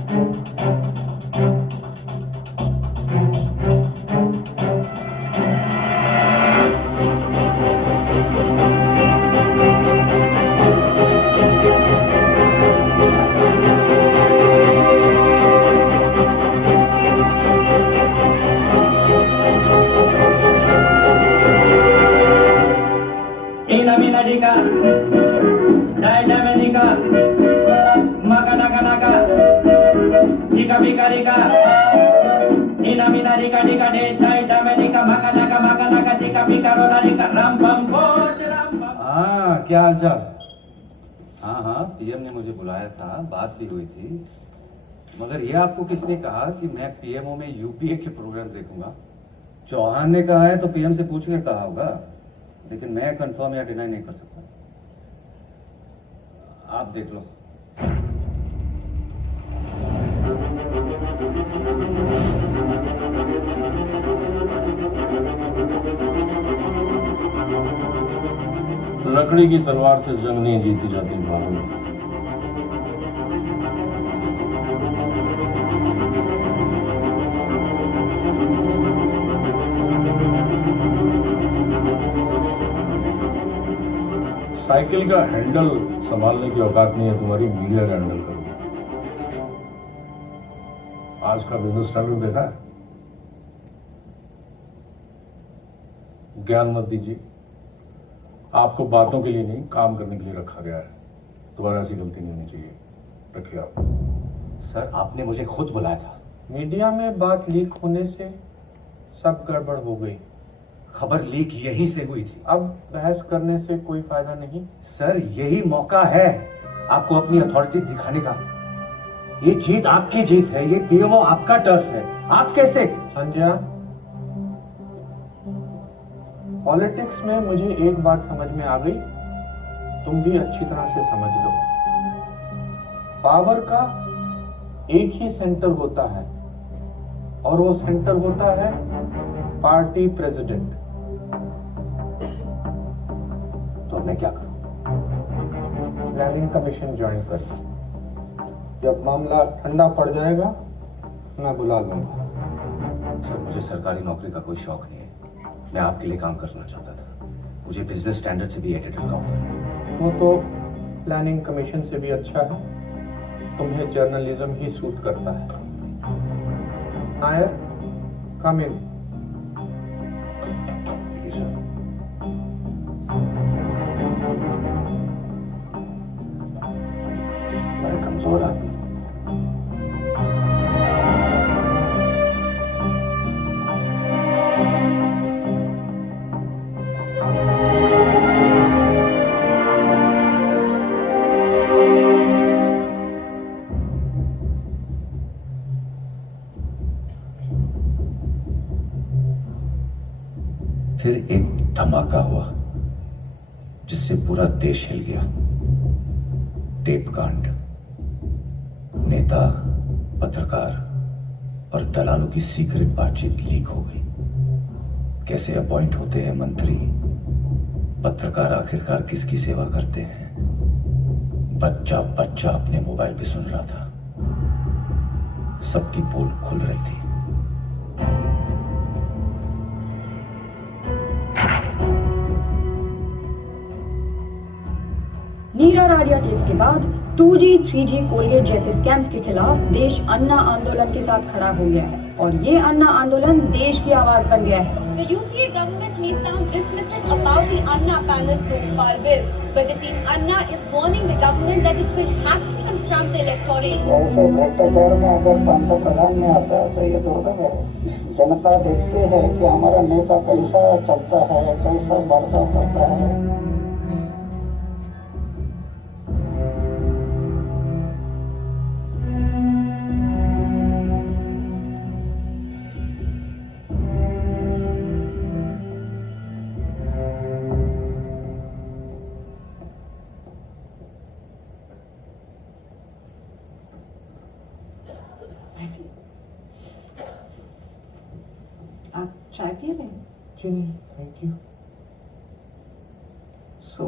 हाँ, क्या हाल चाल? हाँ हाँ, पीएम ने मुझे बुलाया था, बात भी हुई थी। मगर ये आपको किसने कहा कि मैं पीएमओ में यूपीए के प्रोग्राम देखूंगा? चौहान ने कहा है तो पीएम से पूछ के कहा होगा, लेकिन मैं कंफर्म या डिनाई नहीं कर सकता। आप देख लो। लकड़ी की तलवार से जंग नहीं जीती जाती भालू। साइकिल का हैंडल संभालने की औकात नहीं है तुम्हारी, मीडिया का हैंडल करोगे। आज का बिजनेस स्टैंडर्ड देखा है? ज्ञान मत दीजिए, आपको बातों के लिए नहीं काम करने के लिए रखा गया है। दोबारा ऐसी गलती नहीं होनी चाहिए, रखिए आप। सर, आपने मुझे खुद बुलाया था। मीडिया में बात लीक होने से सब गड़बड़ हो गई। खबर लीक यहीं से हुई थी। अब बहस करने से कोई फायदा नहीं। सर, यही मौका है आपको अपनी अथॉरिटी दिखाने का। ये जीत आपकी जीत है, ये पीएमओ आपका टर्फ है। आप कैसे? संजय, पॉलिटिक्स में मुझे एक बात समझ में आ गई, तुम भी अच्छी तरह से समझ लो। पावर का एक ही सेंटर होता है, और वो सेंटर होता है पार्टी प्रेसिडेंट। तो मैं क्या करूं? प्लानिंग कमीशन ज्वाइन कर। जब मामला ठंडा पड़ जाएगा मैं बुला लूंगा। सर, मुझे सरकारी नौकरी का कोई शौक नहीं है। मैं आपके लिए काम करना चाहता था। मुझे बिजनेस स्टैंडर्ड से भी एडिटर का ऑफर है। वो तो प्लानिंग कमीशन से भी अच्छा है। तुम्हें जर्नलिज्म ही सूट करता है। नायर, कम इन। मैं कमजोर आदमी। फिर एक धमाका हुआ जिससे पूरा देश हिल गया। टेप कांड। नेता, पत्रकार और दलालों की सीक्रेट बातचीत लीक हो गई। कैसे अपॉइंट होते हैं मंत्री, पत्रकार आखिरकार किसकी सेवा करते हैं। बच्चा बच्चा अपने मोबाइल पे सुन रहा था। सबकी पोल खुल रही थी। नीरा राडिया टेप्स के बाद 2G, 3G, कोलगेट जैसे स्कैम्स के खिलाफ देश अन्ना आंदोलन के साथ खड़ा हो गया है, और ये अन्ना आंदोलन देश की आवाज बन गया है। The UPA government may sound dismissive about the Anna panel's so-far bill, but the team Anna is warning the government that it will have to confront the electorate. ऐसे भ्रष्टाचार में अगर पंतप्रधान में आता है तो ये दुर्लभ है। जनता देखती है कि हमारा नेता कैसा चलता है, कैसा बर्ताव करता है। आप चाय पी रहे हैं? जी नहीं, थैंक यू। सो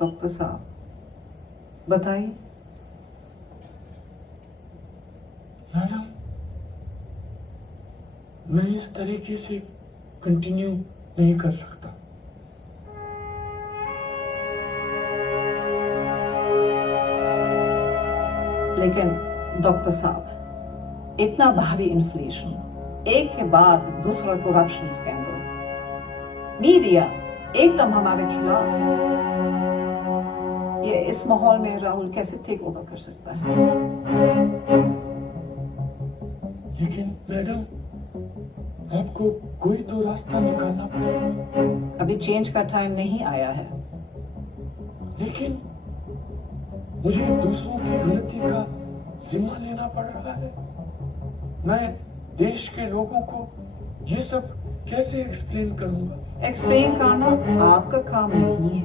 डॉक्टर साहब बताइए। मैडम, मैं इस तरीके से कंटिन्यू नहीं कर सकता। लेकिन डॉक्टर साहब, इतना भारी इन्फ्लेशन, एक के बाद दूसरा करप्शन स्कैंडल, मीडिया एकदम हमारे खिलाफ, ये इस माहौल में राहुल कैसे टेक ओवर कर सकता है? लेकिन मैडम, आपको कोई तो रास्ता निकालना पड़ेगा। अभी चेंज का टाइम नहीं आया है। लेकिन मुझे दूसरों की गलती का जिम्मा लेना पड़ रहा है। मैं देश के लोगों को ये सब कैसे एक्सप्लेन करूंगा? एक्सप्लेन करना आपका काम नहीं है।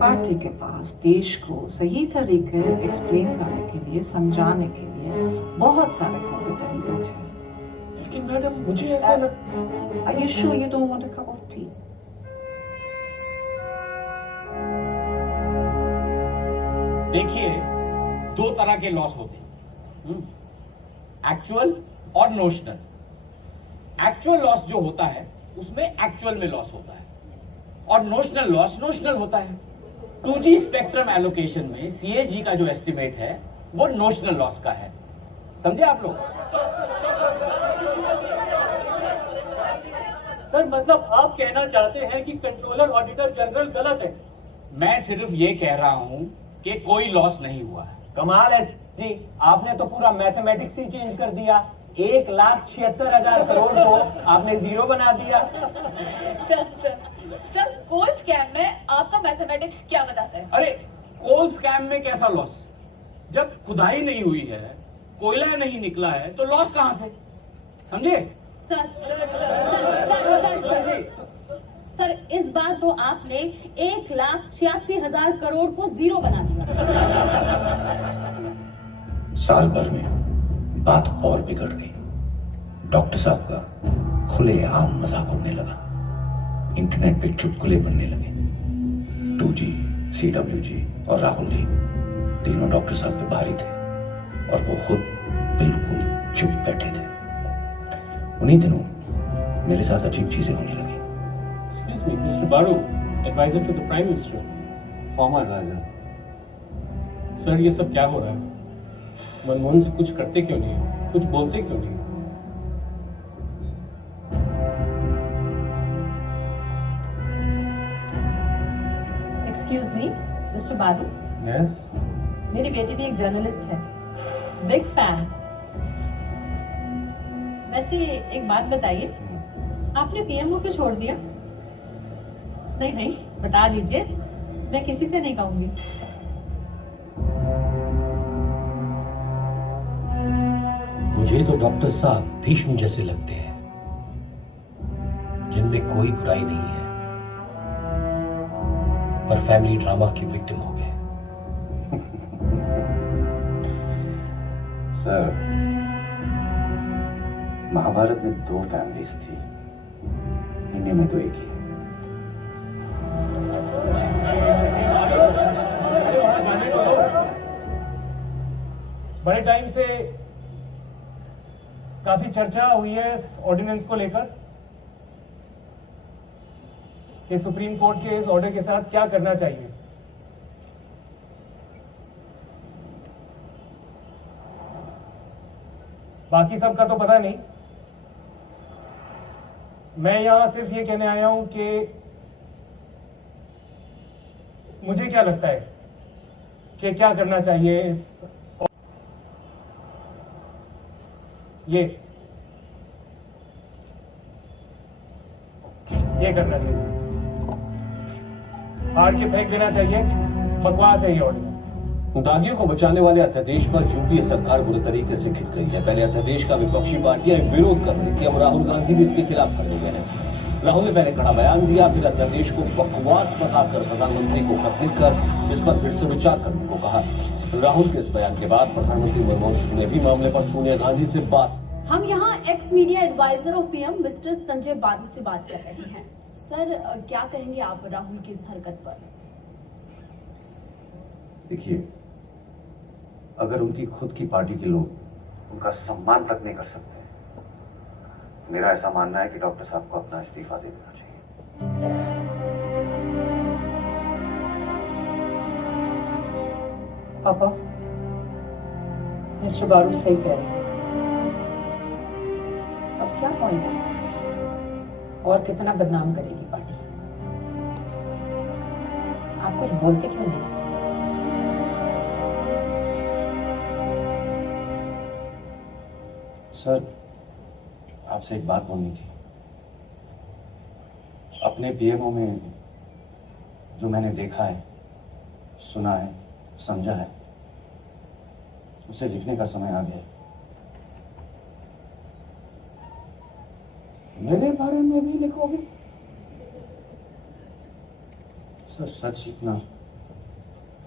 पार्टी के पास देश को सही तरीके एक्सप्लेन करने के लिए, समझाने के लिए बहुत सारे कॉम्पिटेंट लोग हैं। लेकिन मैडम, मुझे ऐसा Are you sure you don't want a cup of tea? देखिए, दो तरह के लॉस होते हैं, एक्चुअल और नोशनल। एक्चुअल लॉस जो होता है उसमें एक्चुअल में लॉस होता है, और नोशनल लॉस नोशनल होता है। 2G स्पेक्ट्रम एलोकेशन में CAG का जो एस्टिमेट है वो नोशनल लॉस का है, समझे आप लोग? सर, मतलब आप कहना चाहते हैं कि कंट्रोलर ऑडिटर जनरल गलत है? मैं सिर्फ ये कह रहा हूं कि कोई लॉस नहीं हुआ है। कमाल है जी, आपने तो पूरा मैथमेटिक्स ही चेंज कर दिया। 1,76,000 करोड़ को आपने जीरो बना दिया। सर, कोल स्कैम में आपका मैथमेटिक्स क्या बताता है? अरे, कोल स्कैम में कैसा लॉस? जब खुदाई नहीं हुई है, कोयला नहीं निकला है, तो लॉस कहां से? समझे? सर, इस बार तो आपने 1,86,000 करोड़ को जीरो बना दिया। साल भर में बात और बिगड़ गई। डॉक्टर साहब का खुलेआम मजाक उड़ने लगा, इंटरनेट पे चुटकुले बनने लगे। 2G, CWG और राहुल जी तीनों डॉक्टर साहब पे भारी थे, और वो खुद बिल्कुल चुप बैठे थे। उन्हीं दिनों मेरे साथ अजीब चीजें होने लगी। Excuse me, Mr. Baru, advisor to the Prime Minister. Former advisor. Sir, ये सब क्या हो रहा है? मनमोहन से कुछ करते क्यों नहीं, कुछ बोलते क्यों नहीं? एक्सक्यूज मी, मिस्टर बारू। Yes? मेरी बेटी भी एक जर्नलिस्ट है, बिग फैन। वैसे एक बात बताइए, आपने पीएमओ क्यों छोड़ दिया? नहीं नहीं, बता दीजिए, मैं किसी से नहीं कहूंगी। मुझे तो डॉक्टर साहब भीष्म जैसे लगते हैं, जिनमें कोई बुराई नहीं है, पर फैमिली ड्रामा की विक्टिम हो गए। सर, महाभारत में 2 फैमिलीज थी, इंडिया में 2 एक ही है। बड़े टाइम से काफी चर्चा हुई है इस ऑर्डिनेंस को लेकर कि सुप्रीम कोर्ट के इस ऑर्डर के साथ क्या करना चाहिए। बाकी सबका तो पता नहीं, मैं यहां सिर्फ ये कहने आया हूं कि मुझे क्या लगता है कि क्या करना चाहिए इस ये करना चाहिए, हार के फेंक देना चाहिए, बकवास है ये ऑर्डिनेंस। दागियों को बचाने वाले अध्यादेश पर यूपीए सरकार बुरे तरीके से खिंच गई है। पहले अध्यादेश का विपक्षी पार्टियां विरोध कर रही थी, अब राहुल गांधी भी इसके खिलाफ खड़े हुए हैं। राहुल ने पहले कड़ा बयान दिया, फिर अध्यादेश को बकवास बताकर प्रधानमंत्री को खत लिखकर इस पर फिर से विचार करने को कहा। राहुल के इस बयान के बाद प्रधानमंत्री मनमोहन सिंह ने भी मामले पर सोनिया गांधी से बात। हम यहाँ ex media advisor of PM mister Sanjaya Baru से बात कर रहे हैं। सर क्या कहेंगे आप राहुल की इस हरकत पर? देखिए, अगर उनकी खुद की पार्टी के लोग उनका सम्मान तक नहीं कर सकते, मेरा ऐसा मानना है कि डॉक्टर साहब को अपना इस्तीफा दे देना चाहिए। पापा, मिस्टर बारू सही कह रहे हैं। अब क्या पॉइंट है? और कितना बदनाम करेगी पार्टी? आप कुछ बोलते क्यों नहीं? सर, आपसे एक बात बोलनी थी। अपने पीएमओ में जो मैंने देखा है, सुना है, समझा है, उसे लिखने का समय आ गया है। मेरे बारे में भी लिखोगे? सर, सच लिखना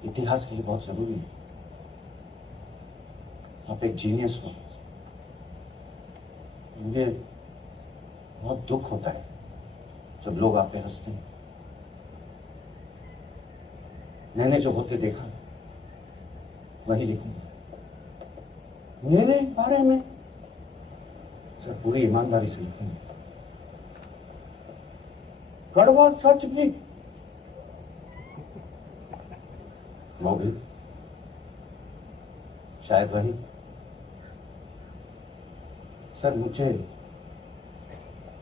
इतिहास के लिए बहुत जरूरी है। आप एक जीनियस हो। मुझे बहुत दुख होता है जब लोग आप पे हंसते हैं। मैंने जो होते देखा वही लिखूंगा। मेरे बारे में? सर, पूरी ईमानदारी से लिखूंगा। कड़वा सच भी? वो भी शायद वही। सर, मुझे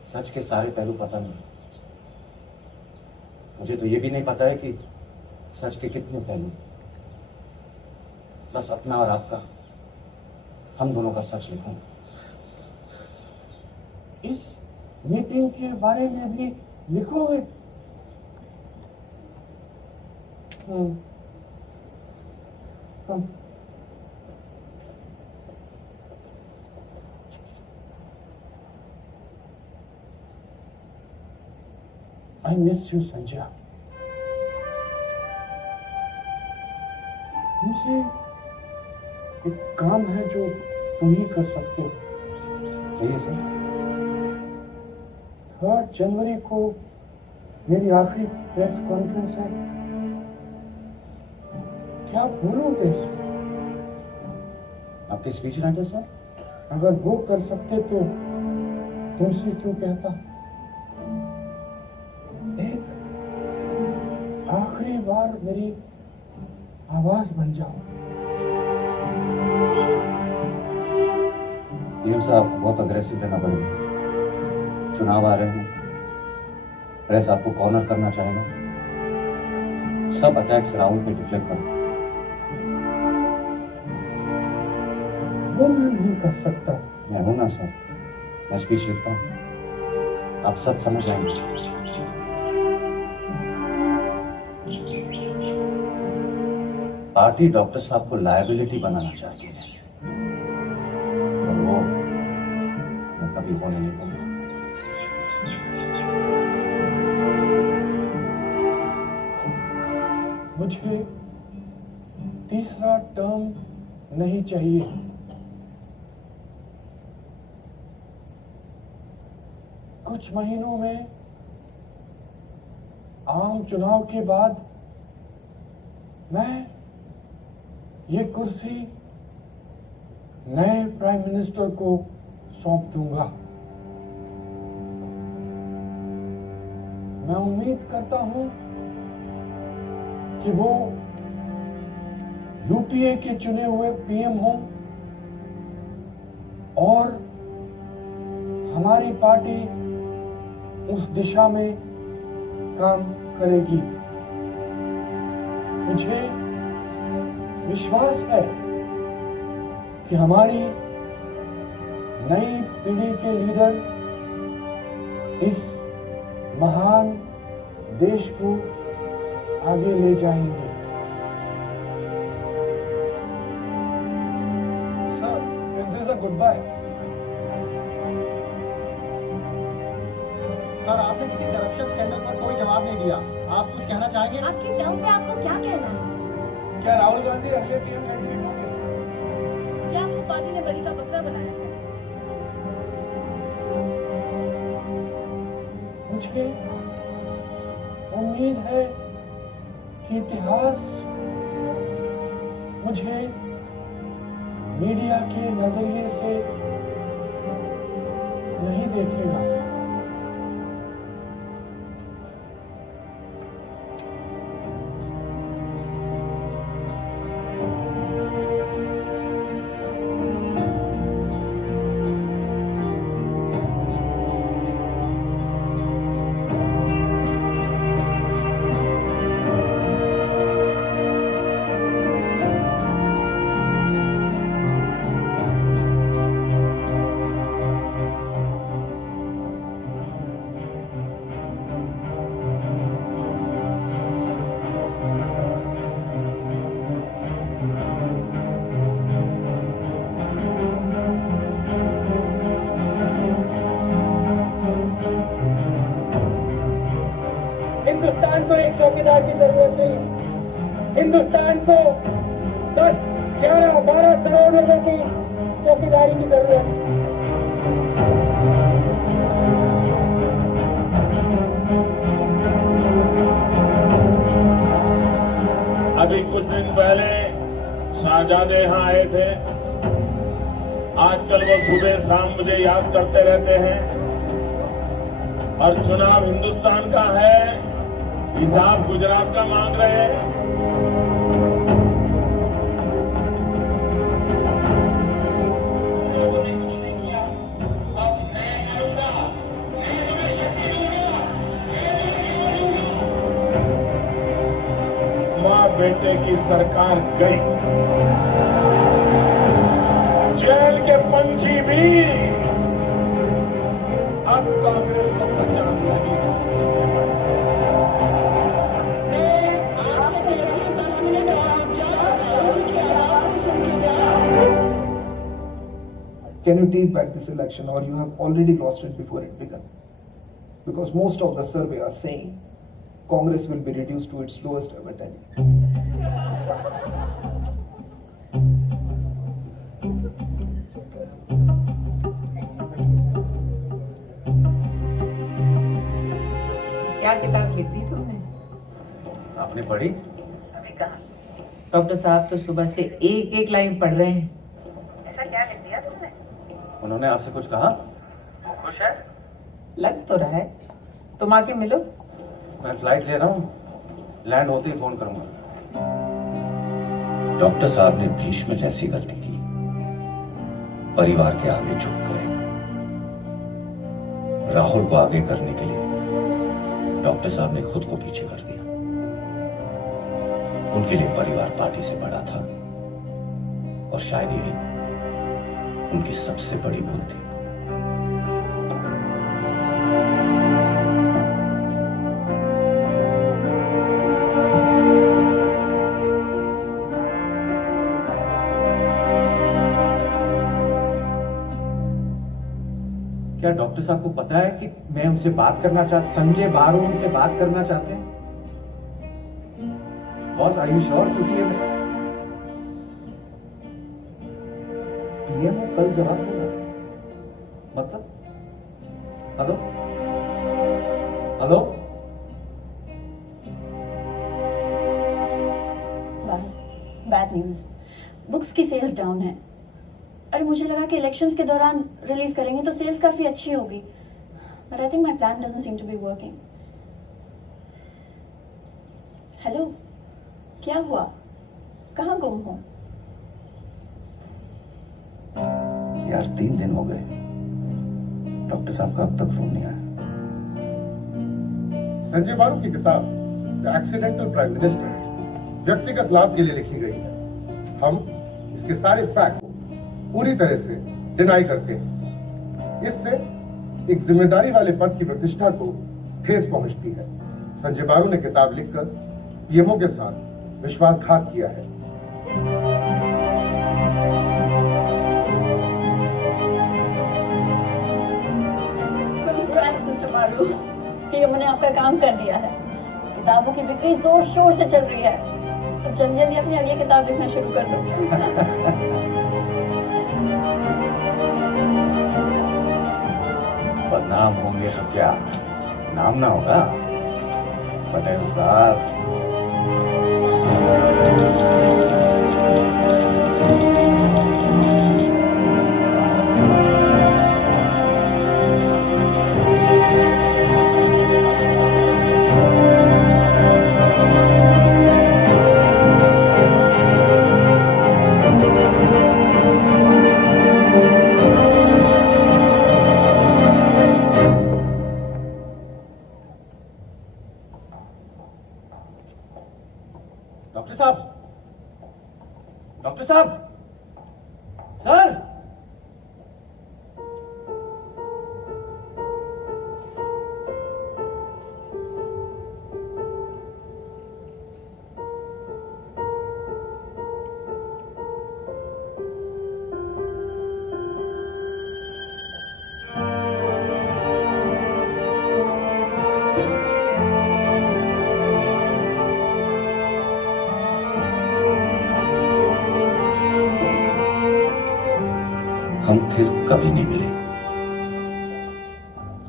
सच के सारे पहलू पता नहीं। मुझे तो ये भी नहीं पता है कि सच के कितने पहलू। बस अपना और आपका, हम दोनों का सच लिखूंगा। इस मीटिंग के बारे में भी लिखोगे? कम। I miss you, Sanjay. मुझे एक काम है जो तुम ही कर सकते हो। कहिए सर। 3 जनवरी को मेरी आखिरी प्रेस कॉन्फ्रेंस है। क्या बोलूं देश? आपके स्पीच राइटर सर? अगर वो कर सकते तो तुमसे क्यों कहता? एक आखिरी बार मेरी आवाज बन जाओ। पीएम साहब, आपको बहुत अग्रेसिव रहना पड़ेगा। चुनाव आ रहे हैं, प्रेस आपको कॉर्नर करना चाहेगा। सब अटैक्स राहुल पे डिफ्लेक्ट करो। वो मैं नहीं कर सकता। मैं हूं ना सर, मैं स्पीच लिखता हूं, आप सब समझ आएंगे। पार्टी डॉक्टर साहब को लायबिलिटी बनाना चाहती है, और वो मैं कभी होने नहीं दूंगा। मुझे तीसरा टर्म नहीं चाहिए। कुछ महीनों में आम चुनाव के बाद मैं ये कुर्सी नए प्राइम मिनिस्टर को सौंप दूंगा। मैं उम्मीद करता हूं कि वो यूपीए के चुने हुए पीएम हों और हमारी पार्टी उस दिशा में काम करेगी। मुझे विश्वास है कि हमारी नई पीढ़ी के लीडर इस महान देश को आगे ले जाएंगे। Sir, is this a goodbye? Sir, आपने किसी करप्शन स्कैंडल पर कोई जवाब नहीं दिया। आप कुछ कहना चाहेंगे? आपकी टर्म पे आपको क्या कहना है? क्या राहुल गांधी अगले पीएम कैंडिडेट होंगे? क्या आपको पार्टी ने बलि का बकरा बनाया है? मुझे उम्मीद है कि इतिहास मुझे मीडिया के नजरिए से नहीं देखेगा। हिंदुस्तान को एक चौकीदार की जरूरत नहीं, हिंदुस्तान को 10, 11, 12 करोड़ लोगों की चौकीदारी की जरूरत है। अभी कुछ दिन पहले शाहजादे यहाँ आए थे। आजकल वो सुबह शाम मुझे याद करते रहते हैं। और चुनाव हिंदुस्तान का है, हिसाब गुजरात का मांग रहे हैं। मां बेटे की सरकार गई, जेल के पंछी भी अब कांग्रेस को पहचान नहीं सकते। Can you take back this election, or you have already lost it before it began? Because most of the survey are saying Congress will be reduced to its lowest ever tenure. क्या किताब लिख दी तुमने? आपने पढ़ी? अभी कहा। Doctor साहब तो सुबह से एक एक लाइन पढ़ रहे हैं। ऐसा क्या लिख दिया तुमने? उन्होंने आपसे कुछ कहा? वो खुश है? लग तो रहा है। तुम आके मिलो। मैं फ्लाइट ले रहा हूँ, लैंड होते ही फोन करूंगा। डॉक्टर साहब ने भीष्म जैसी गलती की, परिवार के आगे झुक गए। राहुल को आगे करने के लिए डॉक्टर साहब ने खुद को पीछे कर दिया। उनके लिए परिवार पार्टी से बड़ा था, और शायद ये उनकी सबसे बड़ी भूल थी। क्या डॉक्टर साहब को पता है कि मैं उनसे बात करना चाहता, संजय बारू उनसे बात करना चाहते हैं? Boss, are you sure? क्योंकि पीएमओ कल जवाब देगा। मतलब hello hello, bad news, books की सेल्स डाउन है। अरे मुझे लगा कि इलेक्शंस के दौरान रिलीज करेंगे तो सेल्स काफी अच्छी होगी, but I think my plan doesn't seem to be working. Hello, क्या हुआ? कहाँ गुम हो? यार 3 दिन हो गए, डॉक्टर साहब का अब तक फोन नहीं आया। संजय बारू की किताब द एक्सीडेंटल प्राइम मिनिस्टर व्यक्तिगत लाभ के लिए लिखी गई है। हम इसके सारे फैक्ट पूरी तरह से डिनाई करते हैं। इससे एक जिम्मेदारी वाले पद की प्रतिष्ठा को ठेस पहुंचती है। संजय बारू ने किताब लिखकर पीएमओ के साथ विश्वासघात किया है। कंग्रेट्स मिस्टर बारू, पीएमओ ने आपका काम कर दिया है। किताबों की बिक्री जोर शोर से चल रही है। तो जल्दी जल्दी अपनी अगली किताब लिखना शुरू कर दो। बदनाम होंगे तो क्या, नाम ना होगा पटेल साहब। डॉक्टर साहब, डॉक्टर साहब, सर। हम फिर कभी नहीं मिले।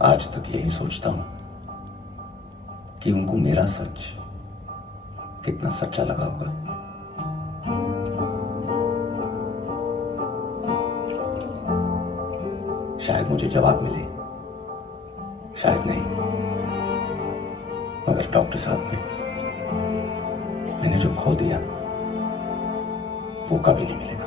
आज तक यही सोचता हूं कि उनको मेरा सच कितना सच्चा लगा होगा। शायद मुझे जवाब मिले, शायद नहीं, मगर डॉक्टर साहब मैंने जो खो दिया वो कभी नहीं मिलेगा।